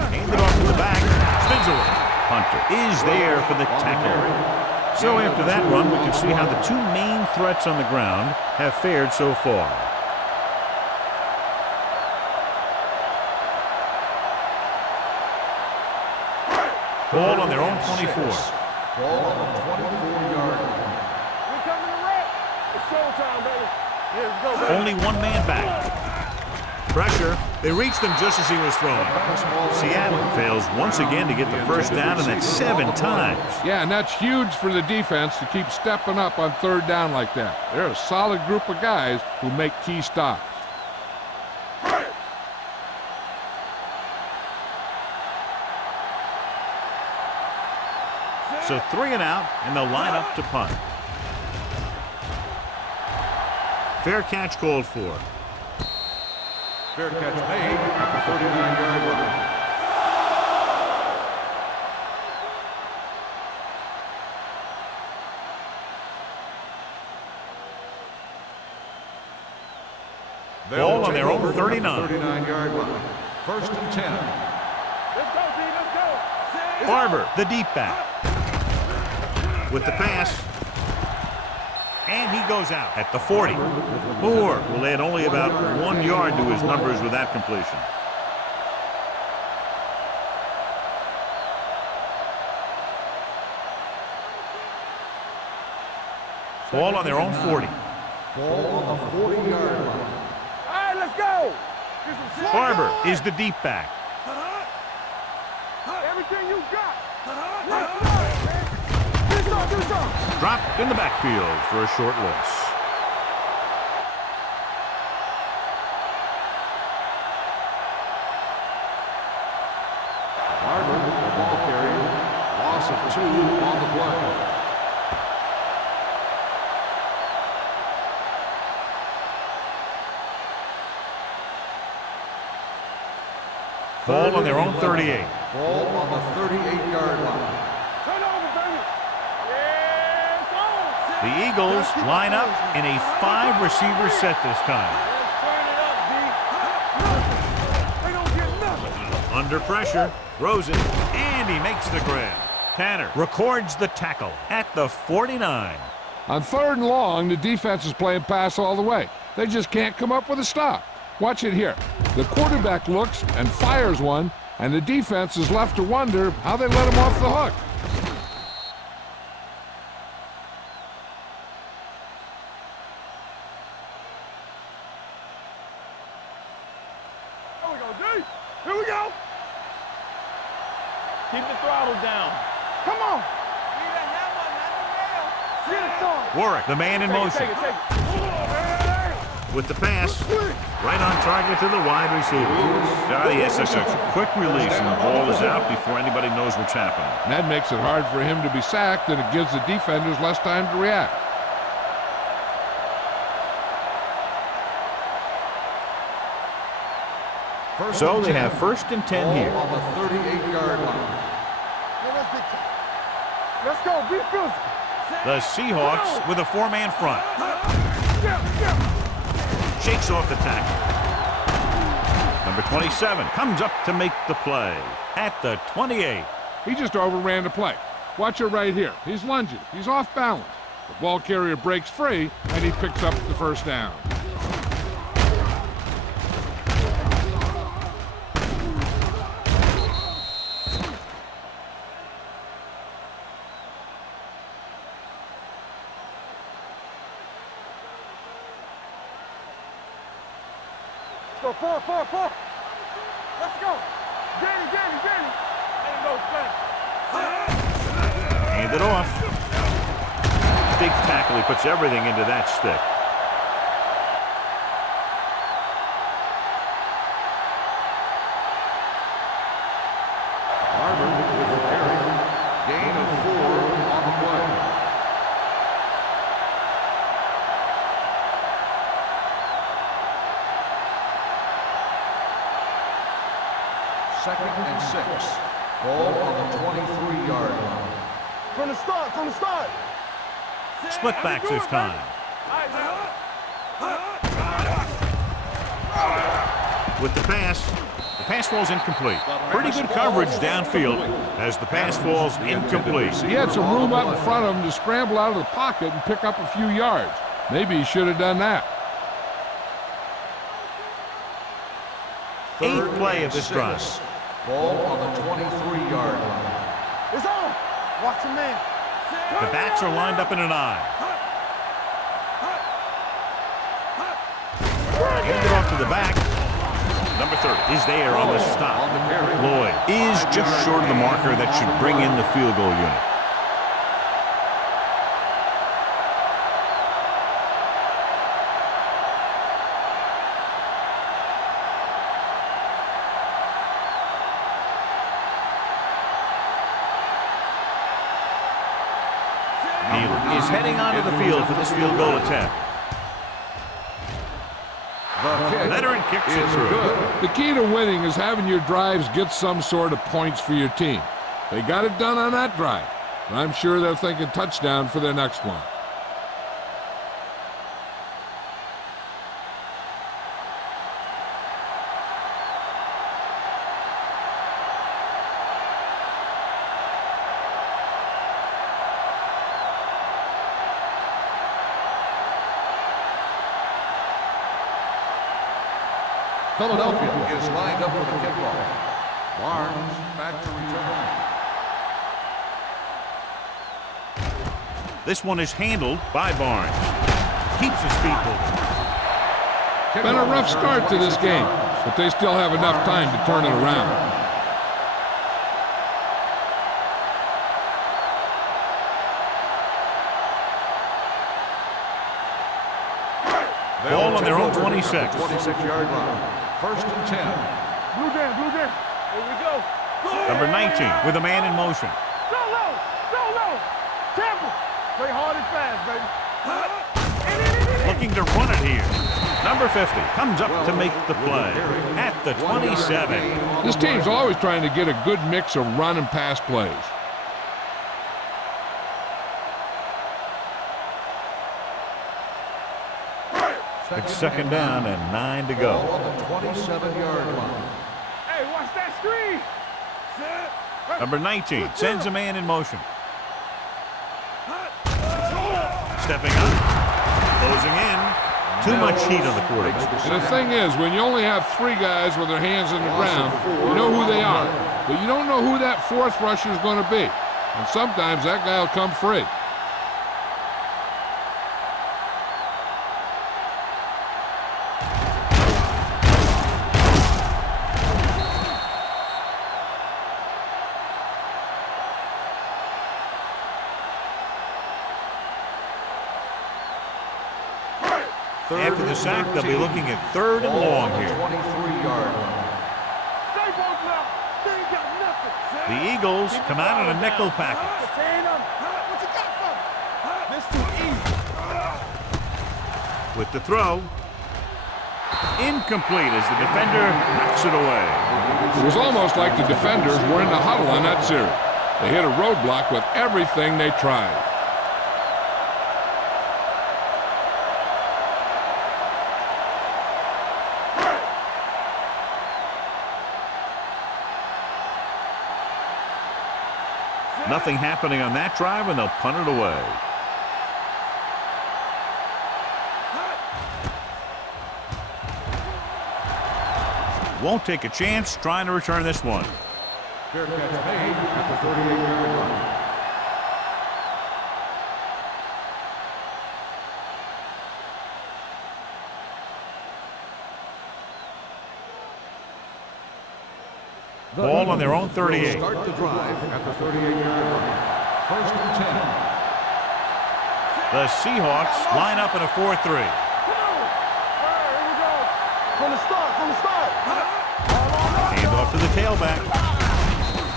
Handed off to the back. Spins away. Hunter is there for the tackle. So after that run, we can see how the two main threats on the ground have fared so far. Ball on their own 24. Ball on the 24-yard line. We're coming to wreck. It's showtime, baby. Yeah, let's go, baby. Only one man back. Pressure. They reached him just as he was throwing. Seattle fails once again to get the first down, and that's 7 times. Yeah, and that's huge for the defense to keep stepping up on third down like that. They're a solid group of guys who make key stops. So 3 and out, and they'll line up to punt. Fair catch called for. Fair catch made at the 39-yard line. Ball on their own 39. 39-yard line. First and 10. Let's go, D. Let's go. Barber, the deep back. With the pass. And he goes out at the 40. Moore will add only about 1 yard to his numbers with that completion. Ball on their own 40. Ball on the 40-yard line. All right, let's go. Barber is the deep back. Everything you got. Let's go, man. Do something. Dropped in the backfield for a short loss. Barber, the ball carrier. Loss of 2 on the play. Ball on their own 38. Ball on the 38-yard line. Turn over, baby. Yeah, it's on. The Eagles line up in a 5-receiver set this time. Let's turn it up, D. They don't get nothing. Under pressure, throws it, and he makes the grab. Tanner records the tackle at the 49. On third and long, the defense is playing pass all the way. They just can't come up with a stop. Watch it here. The quarterback looks and fires one, and the defense is left to wonder how they let him off the hook. Here we go, D. Here we go. Keep the throttle down. Come on. Get it started. Warwick, the man in motion. Take it. with the pass. Right on target to the wide receiver. He has such a quick release, and the ball is out before anybody knows what's happening. And that makes it hard for him to be sacked, and it gives the defenders less time to react. So they have 1st and 10 here. On the 38-yard line. Let's go. Be physical. The Seahawks with a 4-man front. Shakes off the tackle. Number 27 comes up to make the play at the 28. He just overran the play. Watch it right here. He's lunging. He's off balance. The ball carrier breaks free, and he picks up the first down. Let's go. 4. Let's go. Danny. Ain't no thing. Hand it off. Big tackle. He puts everything into that stick. Harvard with the carry. Gain of 4 on the play. Second and 6. Ball on the 23-yard line. From the start. Split backs this time. With the pass falls incomplete. Pretty good coverage downfield as the pass falls incomplete. He had some room up in front of him to scramble out of the pocket and pick up a few yards. Maybe he should have done that. 8th play of this drive. Ball on the 23-yard line. It's on. Watch him, man. The backs are lined up in an eye. Hand it off to the back. Number 30 is there on the stop. Lloyd is just short of the marker that should bring in the field goal unit. Neal is heading onto the field for this field goal attempt. Veteran kicks it through. The key to winning is having your drives get some sort of points for your team. They got it done on that drive. And I'm sure they're thinking touchdown for their next one. Philadelphia is lined up for the kickoff. Barnes back to return. This one is handled by Barnes. Keeps his feet moving. Been a rough start to this game, but they still have enough time to turn it around. Ball on their own 26. 26-yard line. 1st and 10. Blue down. Here we go. Number 19 with a man in motion. Solo. Temple. Play hard and fast, baby. Looking to run it here. Number 50 comes up to make the play at the 27. This team's always trying to get a good mix of run and pass plays. It's 2nd down and 9 to go. On the 27-yard line. Hey, watch that screen. Number 19 sends a man in motion. Stepping up. Closing in. Too much heat on the quarterback. And the thing is, when you only have 3 guys with their hands in the ground, you know who they are. But you don't know who that 4th rusher is going to be. And sometimes that guy will come free. After the sack, they'll be looking at 3rd and long here. 23-yard line. Stay both now. They ain't got nothing. The Eagles come out in a nickel package. Contain them. What you got for me? That's too easy. With the throw, incomplete as the defender knocks it away. It was almost like the defenders were in the huddle on that series. They hit a roadblock with everything they tried. Nothing happening on that drive, and they'll punt it away. Won't take a chance trying to return this one. Fair catch made at the 38-yard line. Ball on their own 38. Start the drive at the 38-yard line. 1st and 10. The Seahawks line up in a 4-3. Come on. All right, here we go. From the start. Hand off to the tailback.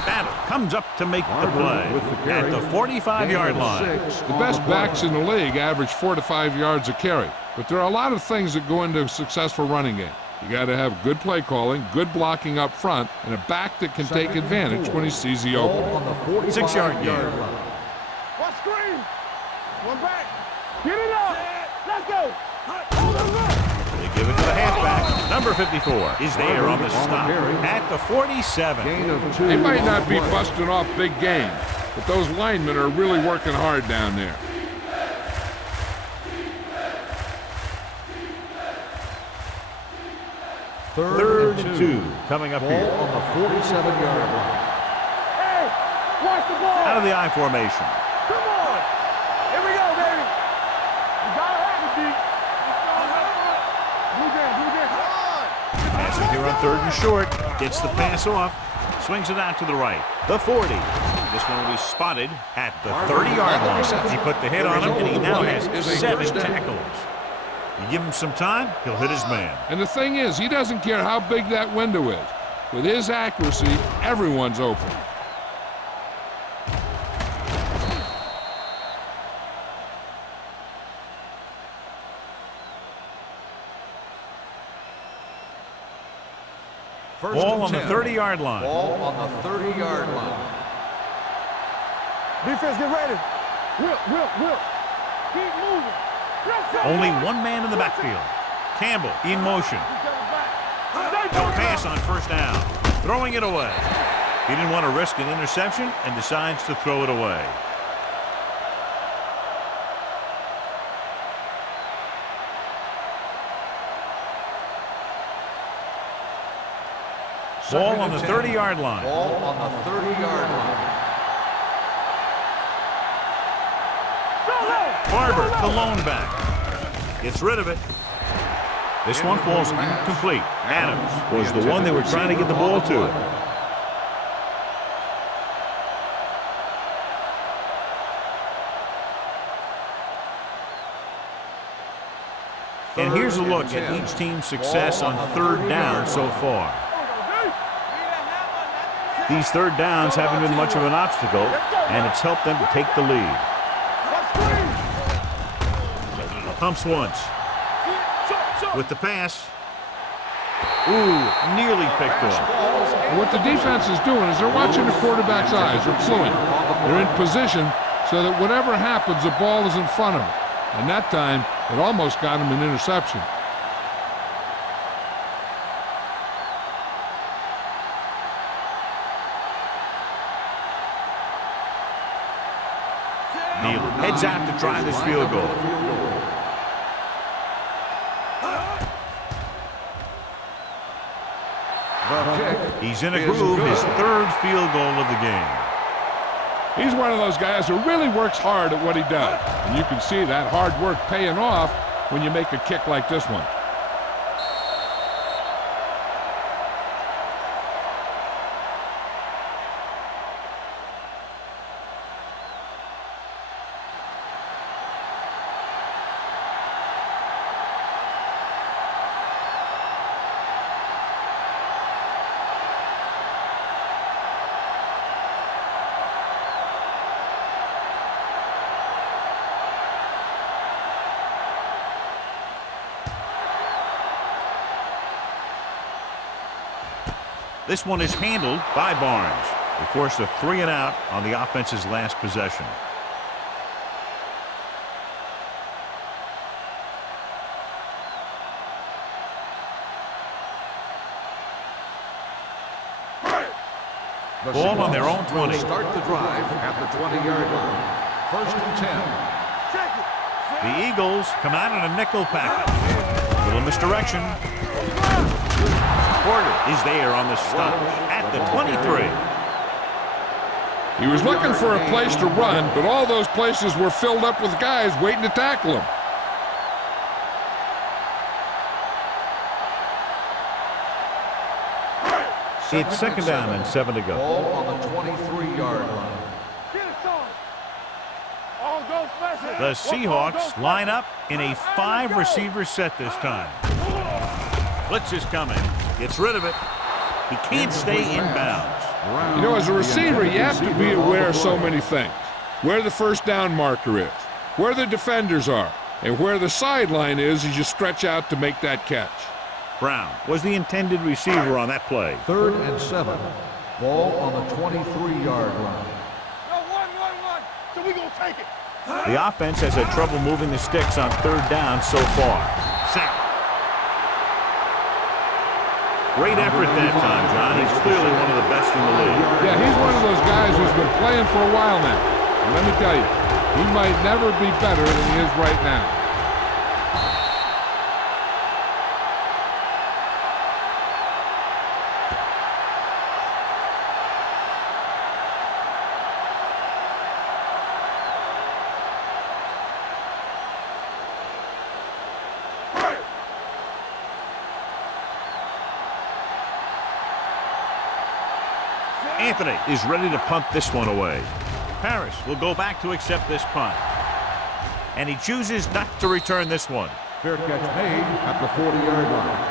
Battle comes up to make the play at the 45-yard line. The best backs in the league average 4 to 5 yards a carry. But there are a lot of things that go into a successful running game. You got to have good play calling, good blocking up front, and a back that can take advantage when he sees the opening. 6-yard gain. Watch screen. One back. Get it up. Let's go. Hold on, look. They give it to the halfback. Number 54 is there on the stop at the 47. They might not be busting off big games, but those linemen are really working hard down there. Third and 2 coming up here. On the 47-yard line. Hey, watch the ball. Out of the I formation. Come on. Here we go, baby. You gotta have it, D. Blue game. Come on. Passing here on 3rd and short. Gets the pass off. Swings it out to the right. The 40. This one will be spotted at the 30-yard line. He put the hit on him, and he now has 7 tackles. You give him some time, he'll hit his man. And the thing is, he doesn't care how big that window is. With his accuracy, everyone's open. Ball on the 30-yard line. Ball on the 30-yard line. Defense, get ready. Will. Keep moving. Only one man in the backfield. Campbell in motion. He'll pass on 1st down. Throwing it away. He didn't want to risk an interception and decides to throw it away. Ball on the 30-yard line. Ball on the 30-yard line. Barber, the lone back. Gets rid of it. This one falls incomplete. Adams was the one they were trying to get the ball to. And here's a look at each team's success on 3rd down so far. These 3rd downs haven't been much of an obstacle, and it's helped them to take the lead. Pumps once. With the pass. Ooh, nearly picked off. What the defense is doing is they're watching the quarterback's eyes. They're fluent. They're in position so that whatever happens, the ball is in front of them. And that time, it almost got him an interception. Neal heads out to try this field goal. He's in a groove, his 3rd field goal of the game. He's one of those guys who really works hard at what he does. And you can see that hard work paying off when you make a kick like this one. This one is handled by Barnes. They forced a 3-and-out on the offense's last possession. Ball on their own 20. Start the drive at the 20-yard line. 1st and 10. The Eagles come out in a nickel package. Little misdirection. Porter is there on the stop at the 23. He was looking for a place to run, but all those places were filled up with guys waiting to tackle him. It's 2nd down and 7 to go. Ball on the 23-yard line. The Seahawks line up in a 5-receiver set this time. Blitz is coming. Gets rid of it. He can't stay in bounds. You know, as a receiver, you have to be aware of so many things. Where the first down marker is, where the defenders are, and where the sideline is as you stretch out to make that catch. Brown was the intended receiver on that play. 3rd and 7. Ball on the 23-yard line. So we gonna take it. The offense has had trouble moving the sticks on 3rd down so far. Sack. Great effort that time, John. He's clearly one of the best in the league. Yeah, he's one of those guys who's been playing for a while now. And let me tell you, he might never be better than he is right now. Anthony is ready to punt this one away. Harris will go back to accept this punt. And he chooses not to return this one. Fair catch made at the 40-yard line.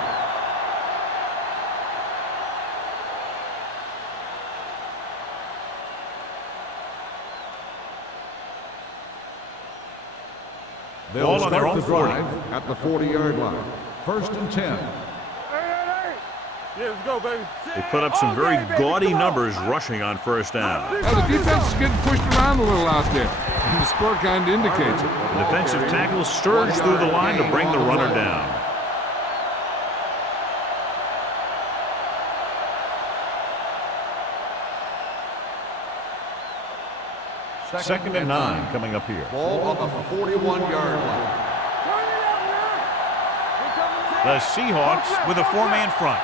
Ball on their own 40. At the 40-yard line. 1st and 10. Yeah, let's go, baby. They put up some very gaudy numbers rushing on 1st down. Well, the defense is getting pushed around a little out there. And the score kind of indicates it. The defensive tackle surged through the line to bring the runner down. Second and 9 coming up here. Ball on the 41-yard line. The Seahawks with a 4-man front.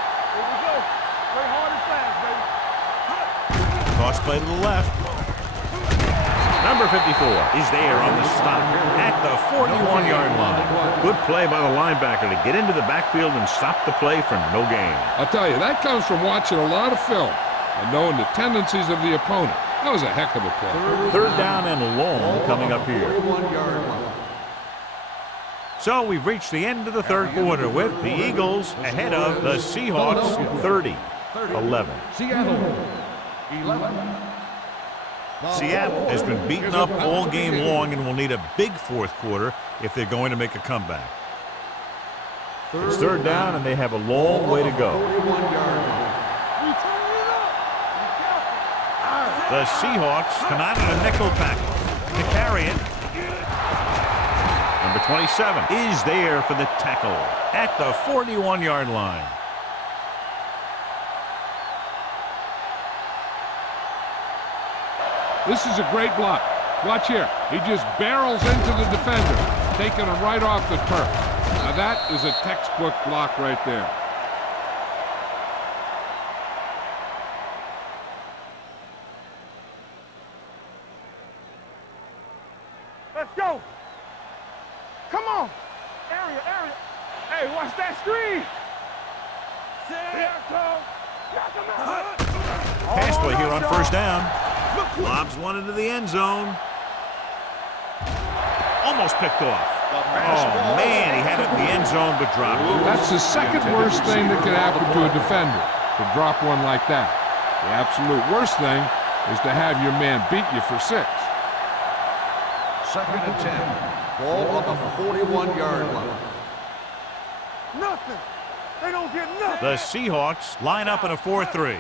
Cross play to the left. Number 54 is there on the stop at the 41-yard line. Good play by the linebacker to get into the backfield and stop the play for no gain. I'll tell you, that comes from watching a lot of film and knowing the tendencies of the opponent. That was a heck of a play. 3rd down and long coming up here. 41-yard line. So we've reached the end of the 3rd quarter with the Eagles ahead of the Seahawks 30-11. Seattle 11. Seattle has been beaten up all game long and will need a big 4th quarter if they're going to make a comeback. It's 3rd down and they have a long way to go. 41-yard line. The Seahawks come out in a nickel package to carry it. Number 27 is there for the tackle at the 41-yard line. This is a great block. Watch here. He just barrels into the defender, taking him right off the turf. Now that is a textbook block right there. Let's go. Come on. Area. Hey, watch that screen. Pass play here on 1st down. Lobs one into the end zone. Almost picked off. Oh, man, he had it in the end zone but dropped it. That's the second worst thing that could happen to a defender, to drop one like that. The absolute worst thing is to have your man beat you for 6. 2nd and 10. Ball on the 41-yard line. Nothing. They don't get nothing. The Seahawks line up in a 4-3.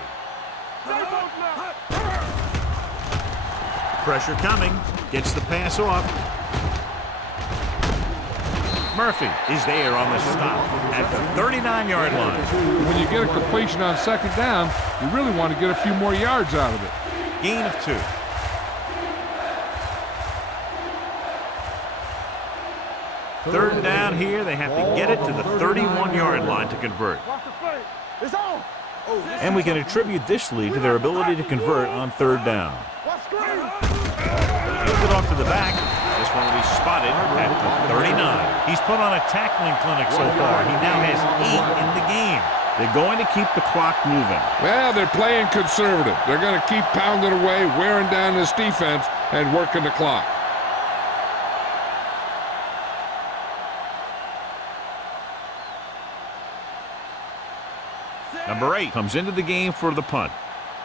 Pressure coming. Gets the pass off. Murphy is there on the stop at the 39-yard line. When you get a completion on second down, you really want to get a few more yards out of it. Gain of 2. Third down here. They have to get it to the 31-yard line to convert. It's on. And we can attribute this lead to their ability to convert on third down. Gives it off to the back. This one will be spotted at the 39. He's put on a tackling clinic so far. He now has 8 in the game. They're going to keep the clock moving. Well, they're playing conservative. They're going to keep pounding away, wearing down this defense, and working the clock. Number 8 comes into the game for the punt.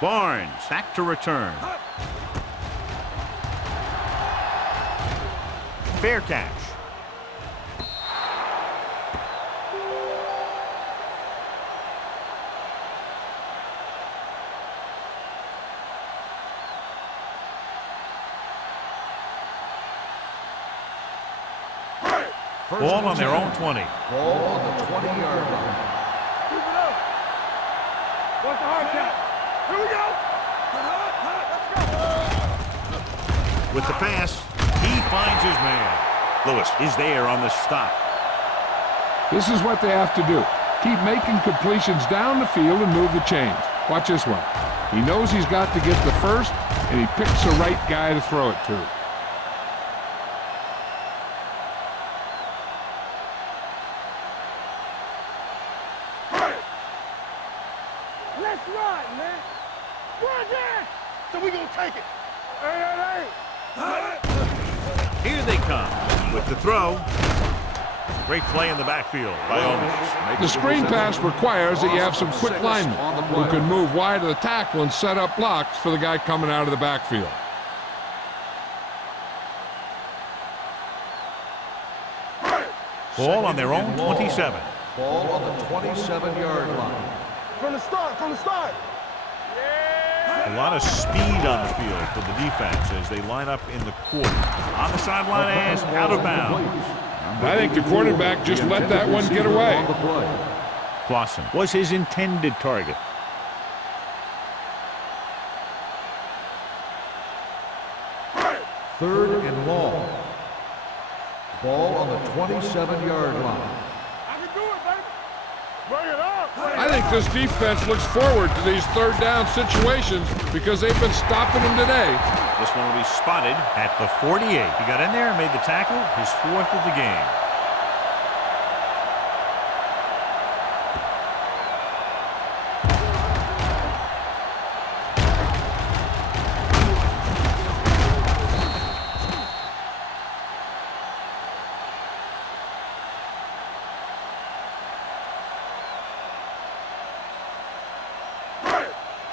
Barnes back to return. Fair catch. Ball on their own 20. Ball on the 20-yard line. Keep it up. What's the hard count? Here we go. With the pass, he finds his man. Lewis is there on the stop. This is what they have to do. Keep making completions down the field and move the chains. Watch this one. He knows he's got to get the first, and he picks the right guy to throw it to. Let's ride, man. Run there. So we gonna take it. Hey. Here they come with the throw. Great play in the backfield by Owens. The screen pass requires that you have some quick linemen who can move wide of the tackle and set up blocks for the guy coming out of the backfield. Ball on their own 27. Ball on the 27-yard line. From the start. A lot of speed on the field for the defense as they line up in the quarter. On the sideline as out of bounds. I think the quarterback just let that one get away. Clausen was his intended target. Third and long. Ball on the 27-yard line. I can do it, baby. Bring it up. I think this defense looks forward to these third down situations because they've been stopping them today. This one will be spotted at the 48. He got in there and made the tackle, his 4th of the game.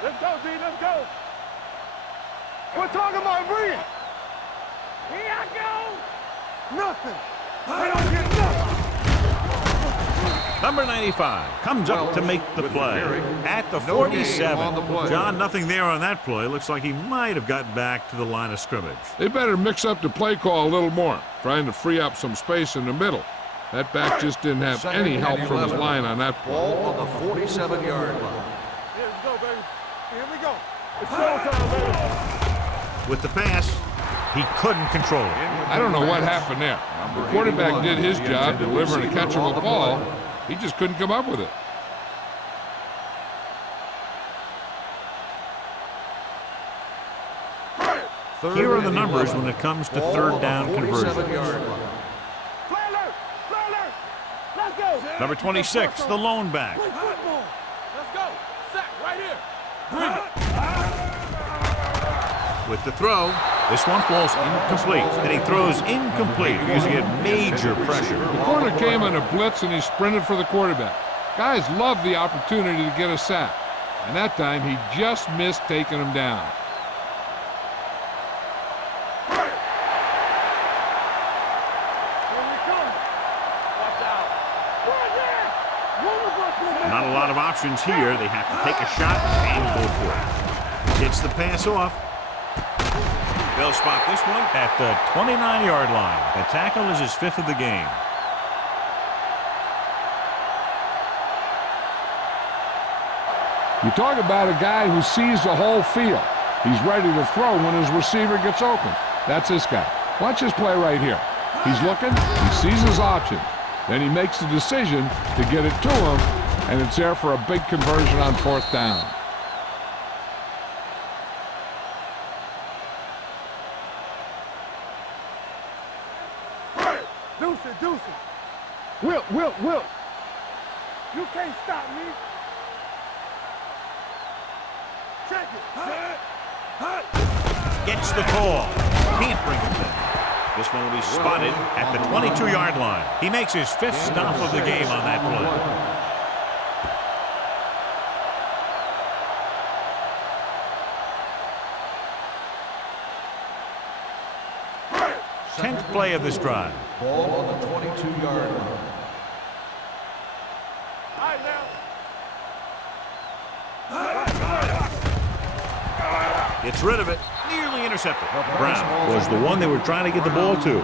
Let's go, D. Let's go. We're talking about bringing. Here I go. Nothing. They don't get nothing. Number 95 comes up to make the play at the 47. John, nothing there on that play. Looks like he might have gotten back to the line of scrimmage. They better mix up the play call a little more, trying to free up some space in the middle. That back just didn't have any help from his line on that play. Ball on the 47-yard line. Here we go, baby. Here we go. It's showtime, baby. With the pass, he couldn't control it. I don't know what happened there. The quarterback did his job delivering a catchable ball. He just couldn't come up with it. Here are the numbers when it comes to third down conversion. Play alert. Let's go. Number 26, the lone back. Play football. Let's go. Sack right here. Bring it. With the throw, this one falls incomplete, and he throws incomplete because he had major pressure. The corner came on a blitz and he sprinted for the quarterback. Guys love the opportunity to get a sack, and that time he just missed taking him down. Here we come. Watch out. Right there. One of us will lot of options here. They have to take a shot and go for it. Gets the pass off. They'll spot this one at the 29-yard line. The tackle is his 5th of the game. You talk about a guy who sees the whole field. He's ready to throw when his receiver gets open. That's this guy. Watch this play right here. He's looking, he sees his option. Then he makes the decision to get it to him, and it's there for a big conversion on 4th down. Deuce it. Will. You can't stop me. Check it. Gets the call. Can't bring it in. This one will be spotted at the 22-yard line. He makes his 5th stop of the game on that play. 10th play of this drive. Ball on the 22-yard line. All right, now. Gets rid of it. Nearly intercepted. Brown was the one they were trying to get the ball to.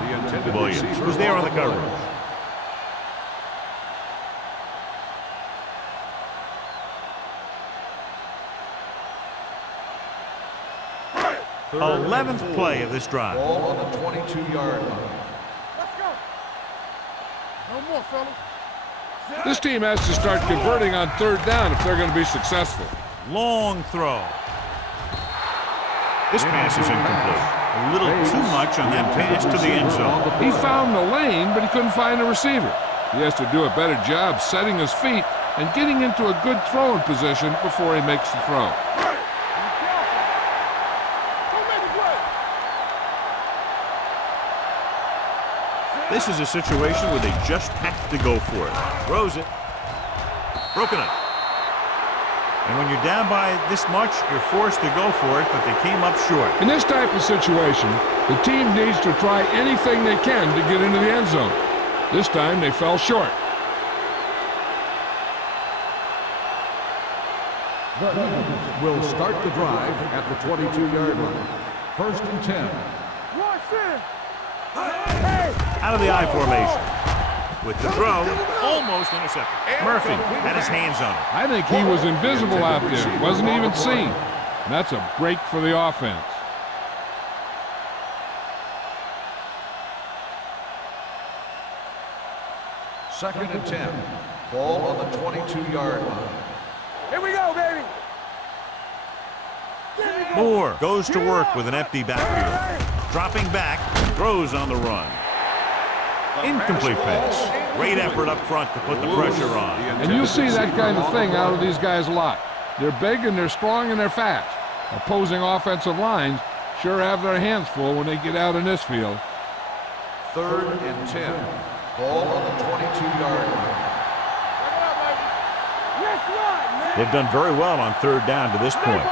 Williams was there on the coverage. Third 11th play of this drive. Ball on the 22-yard line. Let's go. No more, fellas. This team has to start converting on 3rd down if they're going to be successful. Long throw. This pass is incomplete. A little too much on that pass to the end zone. He found the lane, but he couldn't find a receiver. He has to do a better job setting his feet and getting into a good throwing position before he makes the throw. This is a situation where they just have to go for it. Throws it. Broken up. And when you're down by this much, you're forced to go for it, but they came up short. In this type of situation, the team needs to try anything they can to get into the end zone. This time, they fell short. The Eagles will start the drive at the 22-yard line. 1st and 10. Out of the I formation. With the throw, almost intercepted. Murphy had his hands on it. I think he was invisible out there. Wasn't even seen. And that's a break for the offense. Second and 10. Ball on the 22-yard line. Here we go, baby. Moore goes to work with an empty backfield. Dropping back, throws on the run. Incomplete pass. Great effort up front to put the pressure on. And you see that kind of thing out of these guys a lot. They're big and they're strong and they're fast. Opposing offensive lines sure have their hands full when they get out in this field. 3rd and 10. Ball on the 22-yard line. They've done very well on 3rd down to this point.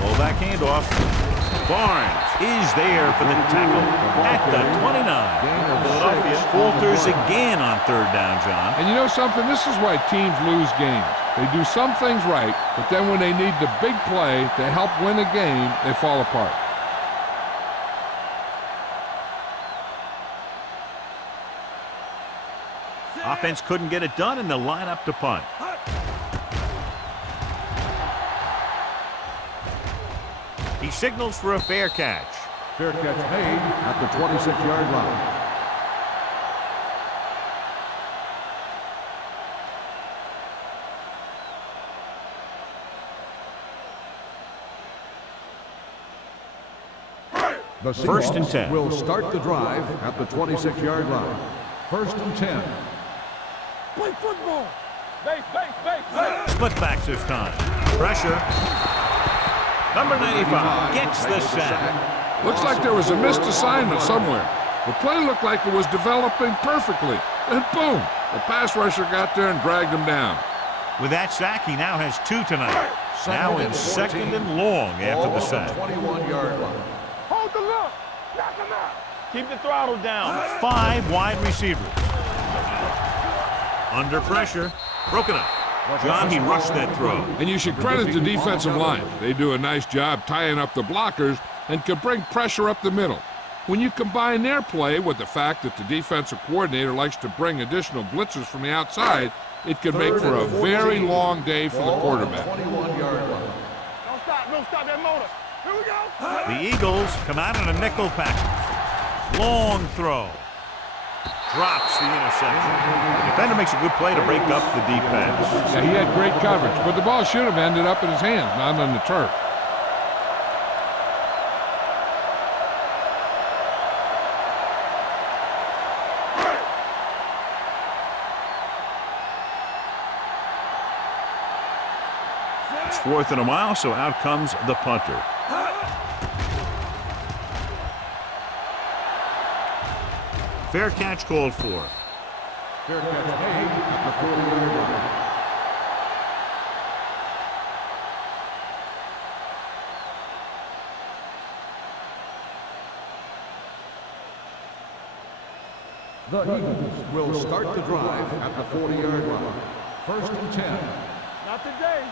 Fullback handoff. Barnes is there for the tackle at the 29. Philadelphia falters again on 3rd down, John. And you know something? This is why teams lose games. They do some things right, but then when they need the big play to help win a game, they fall apart. Offense couldn't get it done, and they'll line up to punt. He signals for a fair catch. Fair catch made at the 26-yard line. The 1st and 10. Will start the drive at the 26-yard line. 1st and 10. Play football. Base. Split backs this time. Pressure. Number 95 gets the sack. Looks like there was a missed assignment somewhere. The play looked like it was developing perfectly. And boom, the pass rusher got there and dragged him down. With that sack, he now has 2 tonight. Now in 2nd and long after the sack. 21-yard line. Hold the look. Knock him out. Keep the throttle down. 5 wide receivers. Under pressure. Broken up. John, he rushed that throw. And you should credit the defensive line. They do a nice job tying up the blockers and can bring pressure up the middle. When you combine their play with the fact that the defensive coordinator likes to bring additional blitzers from the outside, it can make for a very long day for the quarterback. 21-yard line. Don't stop that motor. Here we go. The Eagles come out in a nickel package. Long throw. Drops the interception. The defender makes a good play to break up the defense. Yeah, he had great coverage, but the ball should have ended up in his hands, not on the turf. It's 4th and a mile, so out comes the punter. Fair catch called for. Fair catch made at the 40-yard line. The Eagles will start the drive at the 40-yard line. 1st and 10. Not today.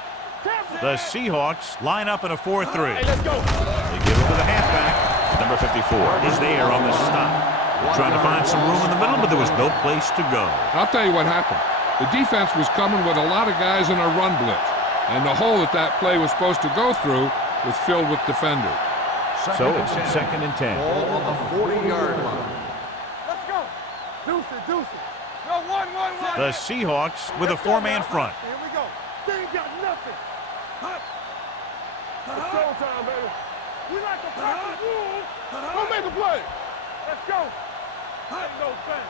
The Seahawks line up in a 4-3. Hey, let's go. They give it to the halfback. Number 54 is there on the stop. Trying to find some room in the middle, but there was no place to go. I'll tell you what happened. The defense was coming with a lot of guys in a run blitz, and the hole that play was supposed to go through was filled with defenders. So it's 2nd and 10. Ball on the 40-yard line. Let's go. Deuce it. No, one. The Seahawks with a 4-man front. Here we go. They ain't got nothing. It's showtime, baby. We like to pack the rules. Don't make a play. Let's go. Ain't no thing.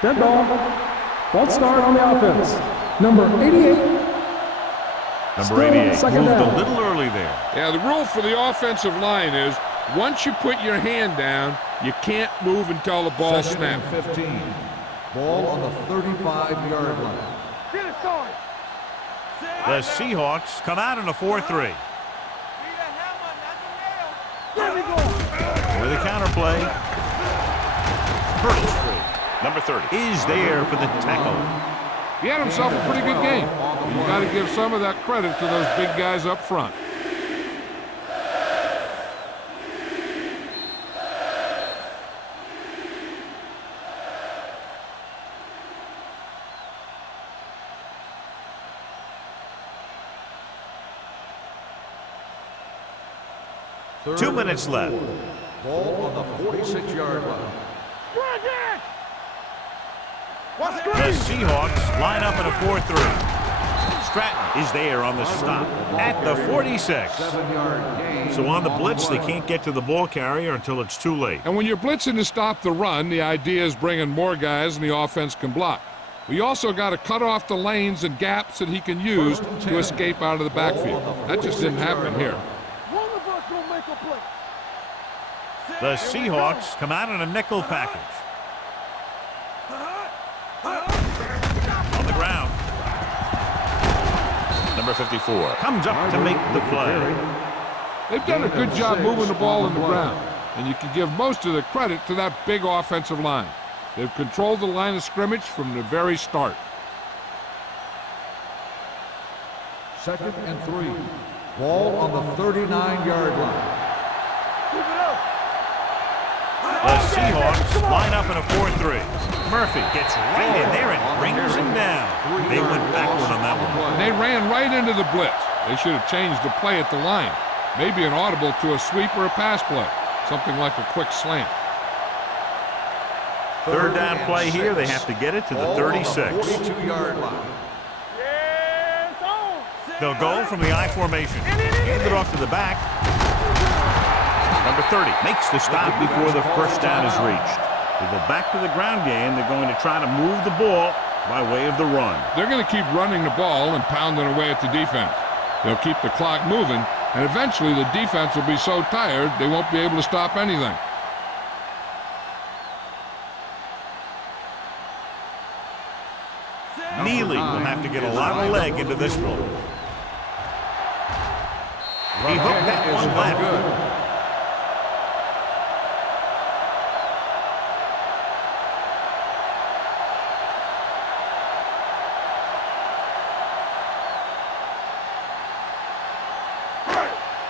Dead ball. False start on the offense. Number 88. Number 88 second moved down. a little early there. Yeah, the rule for the offensive line is once you put your hand down, you can't move until the ball 2nd and snaps. 15. Ball on the 35-yard line. Get it started. The Seahawks come out in a 4-3. There we go. With a counterplay. Hurdles free. Number 30 is there for the tackle. He had himself a pretty good game. You got to give some of that credit to those big guys up front. Third 2 minutes left. Ball on the 46-yard line. The Seahawks line up in a 4-3. Stratton is there on the stop at the 46. 7-yard gain. So on the blitz, they can't get to the ball carrier until it's too late. And when you're blitzing to stop the run, the idea is bringing more guys and the offense can block. We also got to cut off the lanes and gaps that he can use to escape out of the backfield. That just didn't happen here. One of us will make a play. The Seahawks come out in a nickel package. On the ground. Number 54 comes up to make the play. They've done a good job moving the ball in the ground, and you can give most of the credit to that big offensive line. They've controlled the line of scrimmage from the very start. 2nd and 3. Ball on the 39-yard line. Keep it up. The Seahawks line up in a 4-3. Murphy gets right in there and brings him down. They went backward on that one. And they ran right into the blitz. They should have changed the play at the line. Maybe an audible to a sweep or a pass play. Something like a quick slant. Third down play here. They have to get it to the 36. 42-yard line. Yes, on. They'll go from the I formation. Hand it off to the back. Number 30 makes the stop before the first down is reached. They go back to the ground game. They're going to try to move the ball by way of the run. They're going to keep running the ball and pounding away at the defense. They'll keep the clock moving, and eventually the defense will be so tired they won't be able to stop anything. Neely will have to get a lot of leg into this one. He hooked that one left.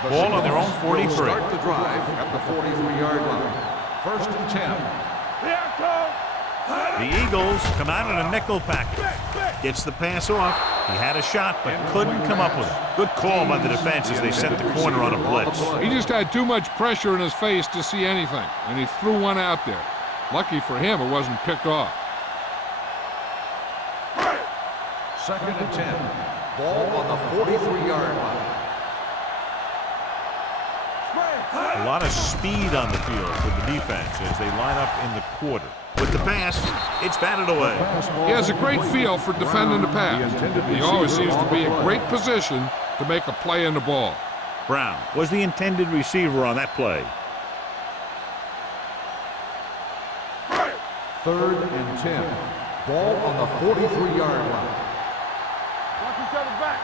Ball on their own Seahawks will 43. start the drive at the 43-yard line. 1st and 10. Here I come. The Eagles come out in a nickel package. Gets the pass off. He had a shot, but couldn't come up with it. Good call by the defense as they sent the corner on a blitz. He just had too much pressure in his face to see anything, and he threw one out there. Lucky for him, it wasn't picked off. 2nd and 10. Ball on the 43-yard line. A lot of speed on the field for the defense as they line up in the quarter. With the pass, it's batted away. He has a great feel for defending the pass. He always seems to be in great position to make a play in the ball. Brown was the intended receiver on that play. 3rd and 10. Ball on the 43-yard line. Watch each other back.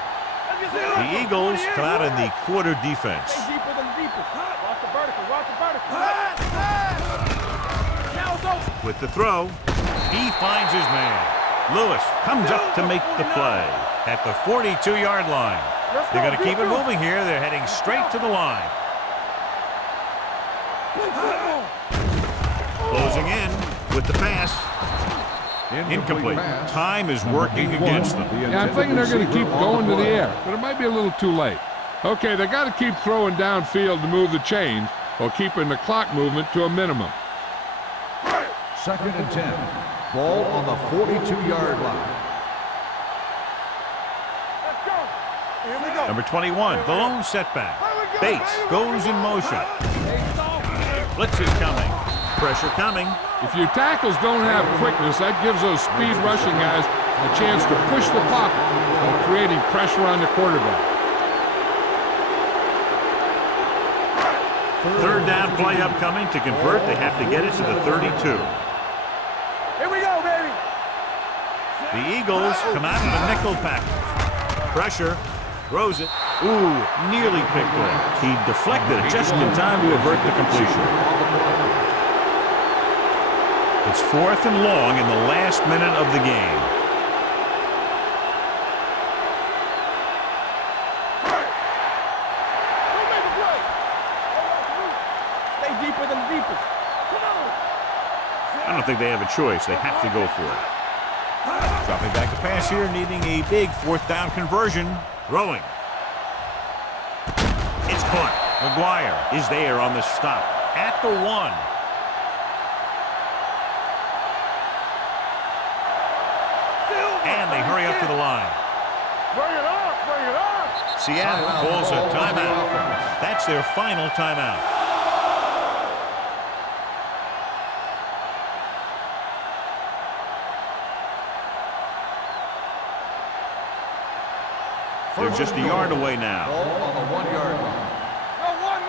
The Eagles come out in the quarter defense. Stay deeper than the deepest. Watch the vertical. Watch the vertical. Now it's over. With the throw, he finds his man. Lewis comes up to make the play at the 42-yard line. They're going to keep it moving here. They're heading straight to the line. Closing in with the pass. Incomplete. Time is working against them. Yeah, I'm thinking they're going to keep going to the air, but it might be a little too late. Okay, they got to keep throwing downfield to move the chains while keeping the clock movement to a minimum. 2nd and 10. Ball on the 42-yard line. Let's go. Here we go. Number 21, the lone setback. Bates goes in motion. Blitz is coming. Pressure coming. If your tackles don't have quickness, that gives those speed rushing guys a chance to push the pocket while creating pressure on the quarterback. 3rd down play upcoming. To convert, they have to get it to the 32. Here we go, baby. The Eagles come out in a nickel package. Pressure. Throws it. Ooh, nearly picked off. He deflected it just in time to avert the completion. It's 4th and long in the last minute of the game. Don't make a play. Stay deeper than the deepest. Come on. I don't think they have a choice. They have to go for it. Dropping back to pass here, needing a big 4th down conversion. Throwing. It's caught. McGuire is there on the stop at the 1. And they hurry up to the line. Bring it on. Bring it on. Seattle calls a timeout. That's their final timeout. They're just a yard away now. Ball on the 1-yard line. Go, one.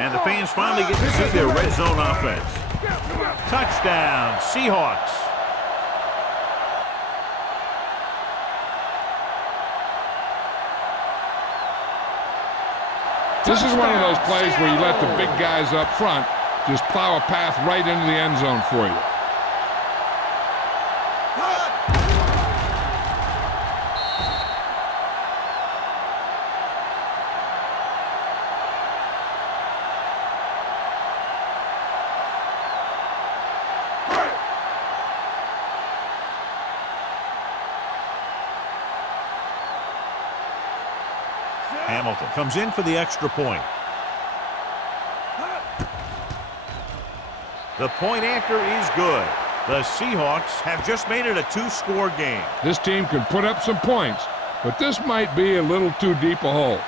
And the fans finally get to see their red zone offense. Touchdown, Seahawks. This is one of those plays where you let the big guys up front just plow a path right into the end zone for you. Hamilton comes in for the extra point. The point after is good. The Seahawks have just made it a 2-score game. This team can put up some points, but this might be a little too deep a hole.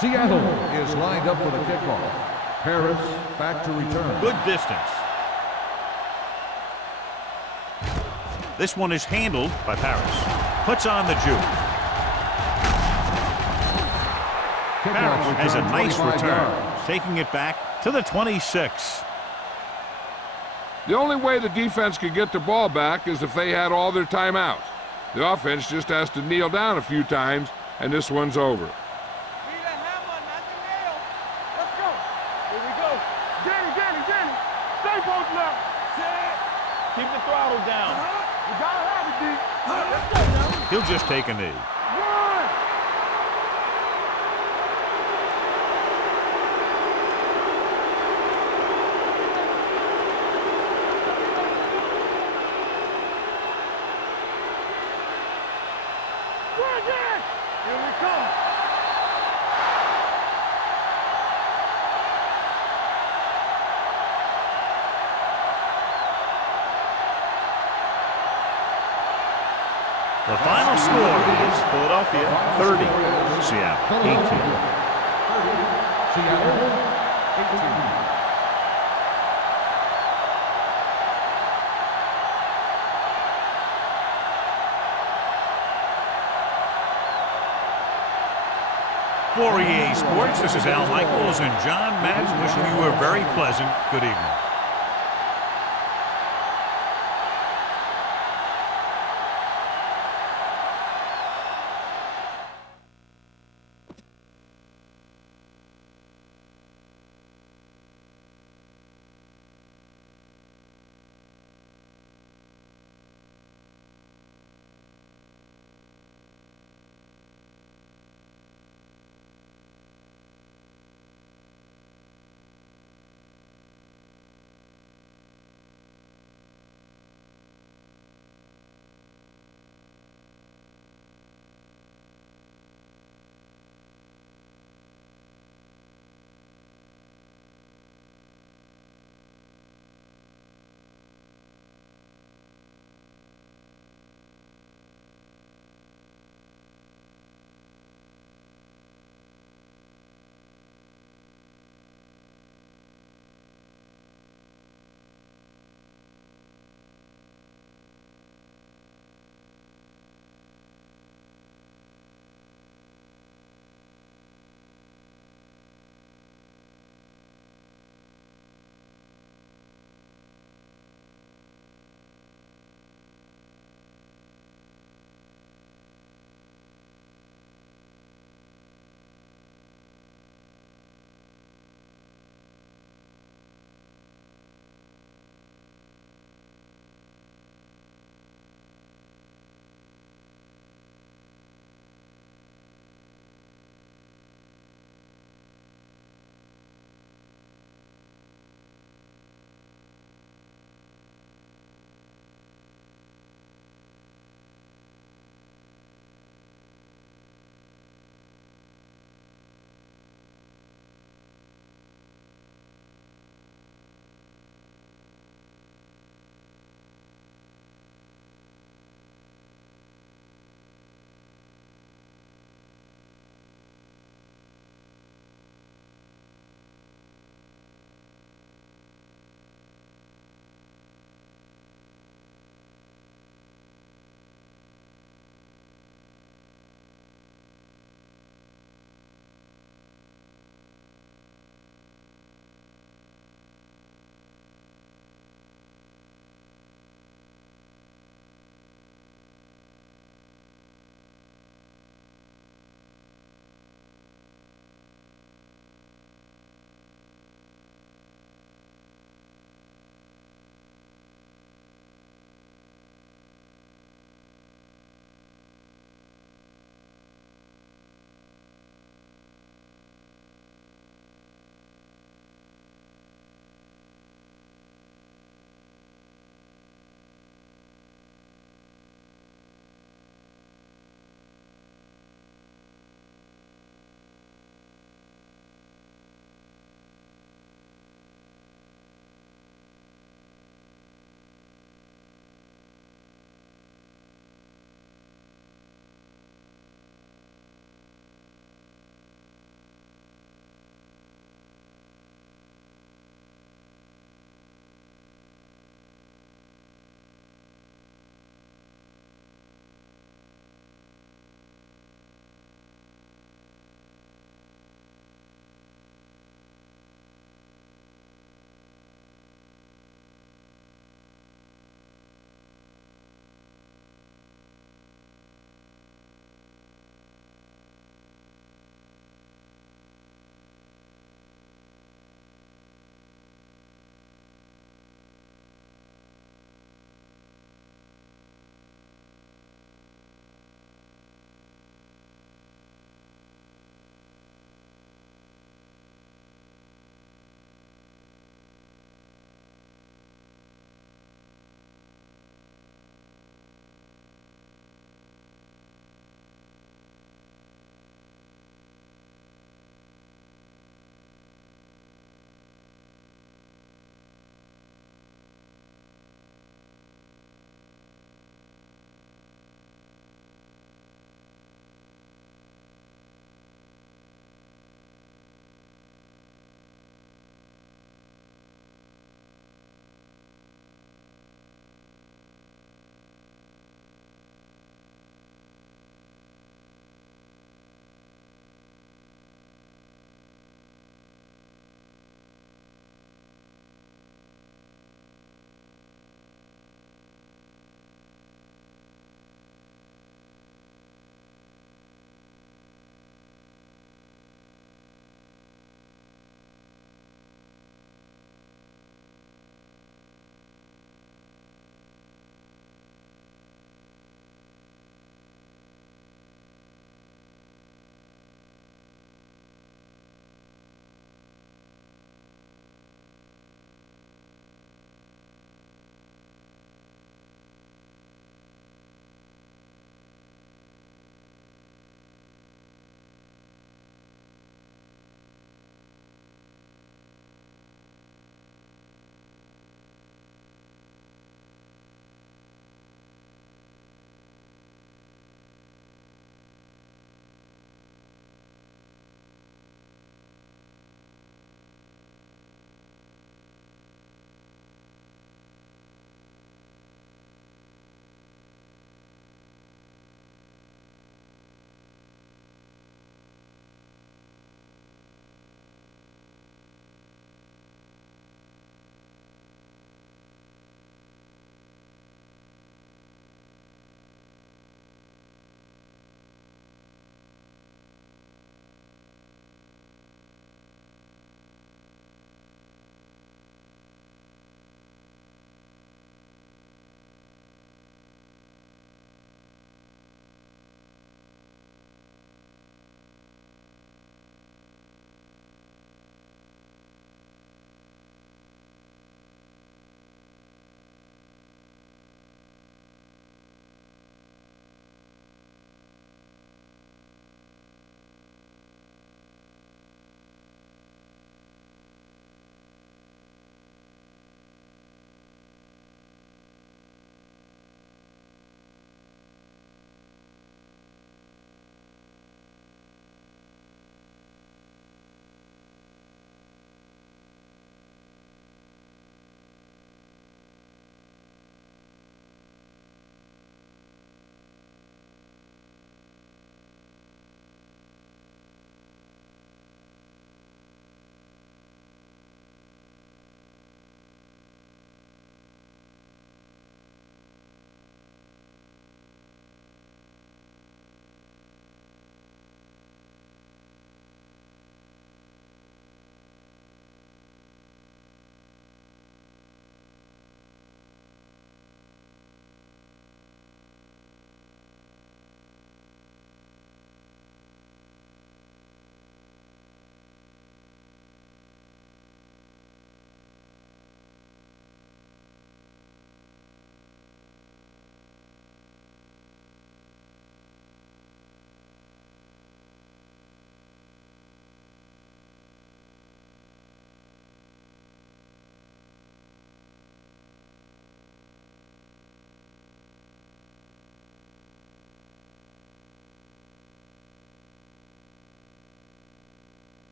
Seattle is lined up for the kickoff. Harris back to return. Good distance. This one is handled by Paris. Puts on the juke. Paris has a nice return, taking it back to the 26. The only way the defense could get the ball back is if they had all their timeouts. The offense just has to kneel down a few times, and this one's over. Be the hammer, not the nail. Let's go. Here we go. Danny. Stay both left. Set. Keep the throttle down. You gotta have it, D. Let's go, now. He'll just take a knee. Run. Run, Dan. Here we come. The final score is Philadelphia 30, Seattle 18. Seattle, 18. For EA Sports, this is Al Michaels and John Madden wishing you a very pleasant good evening.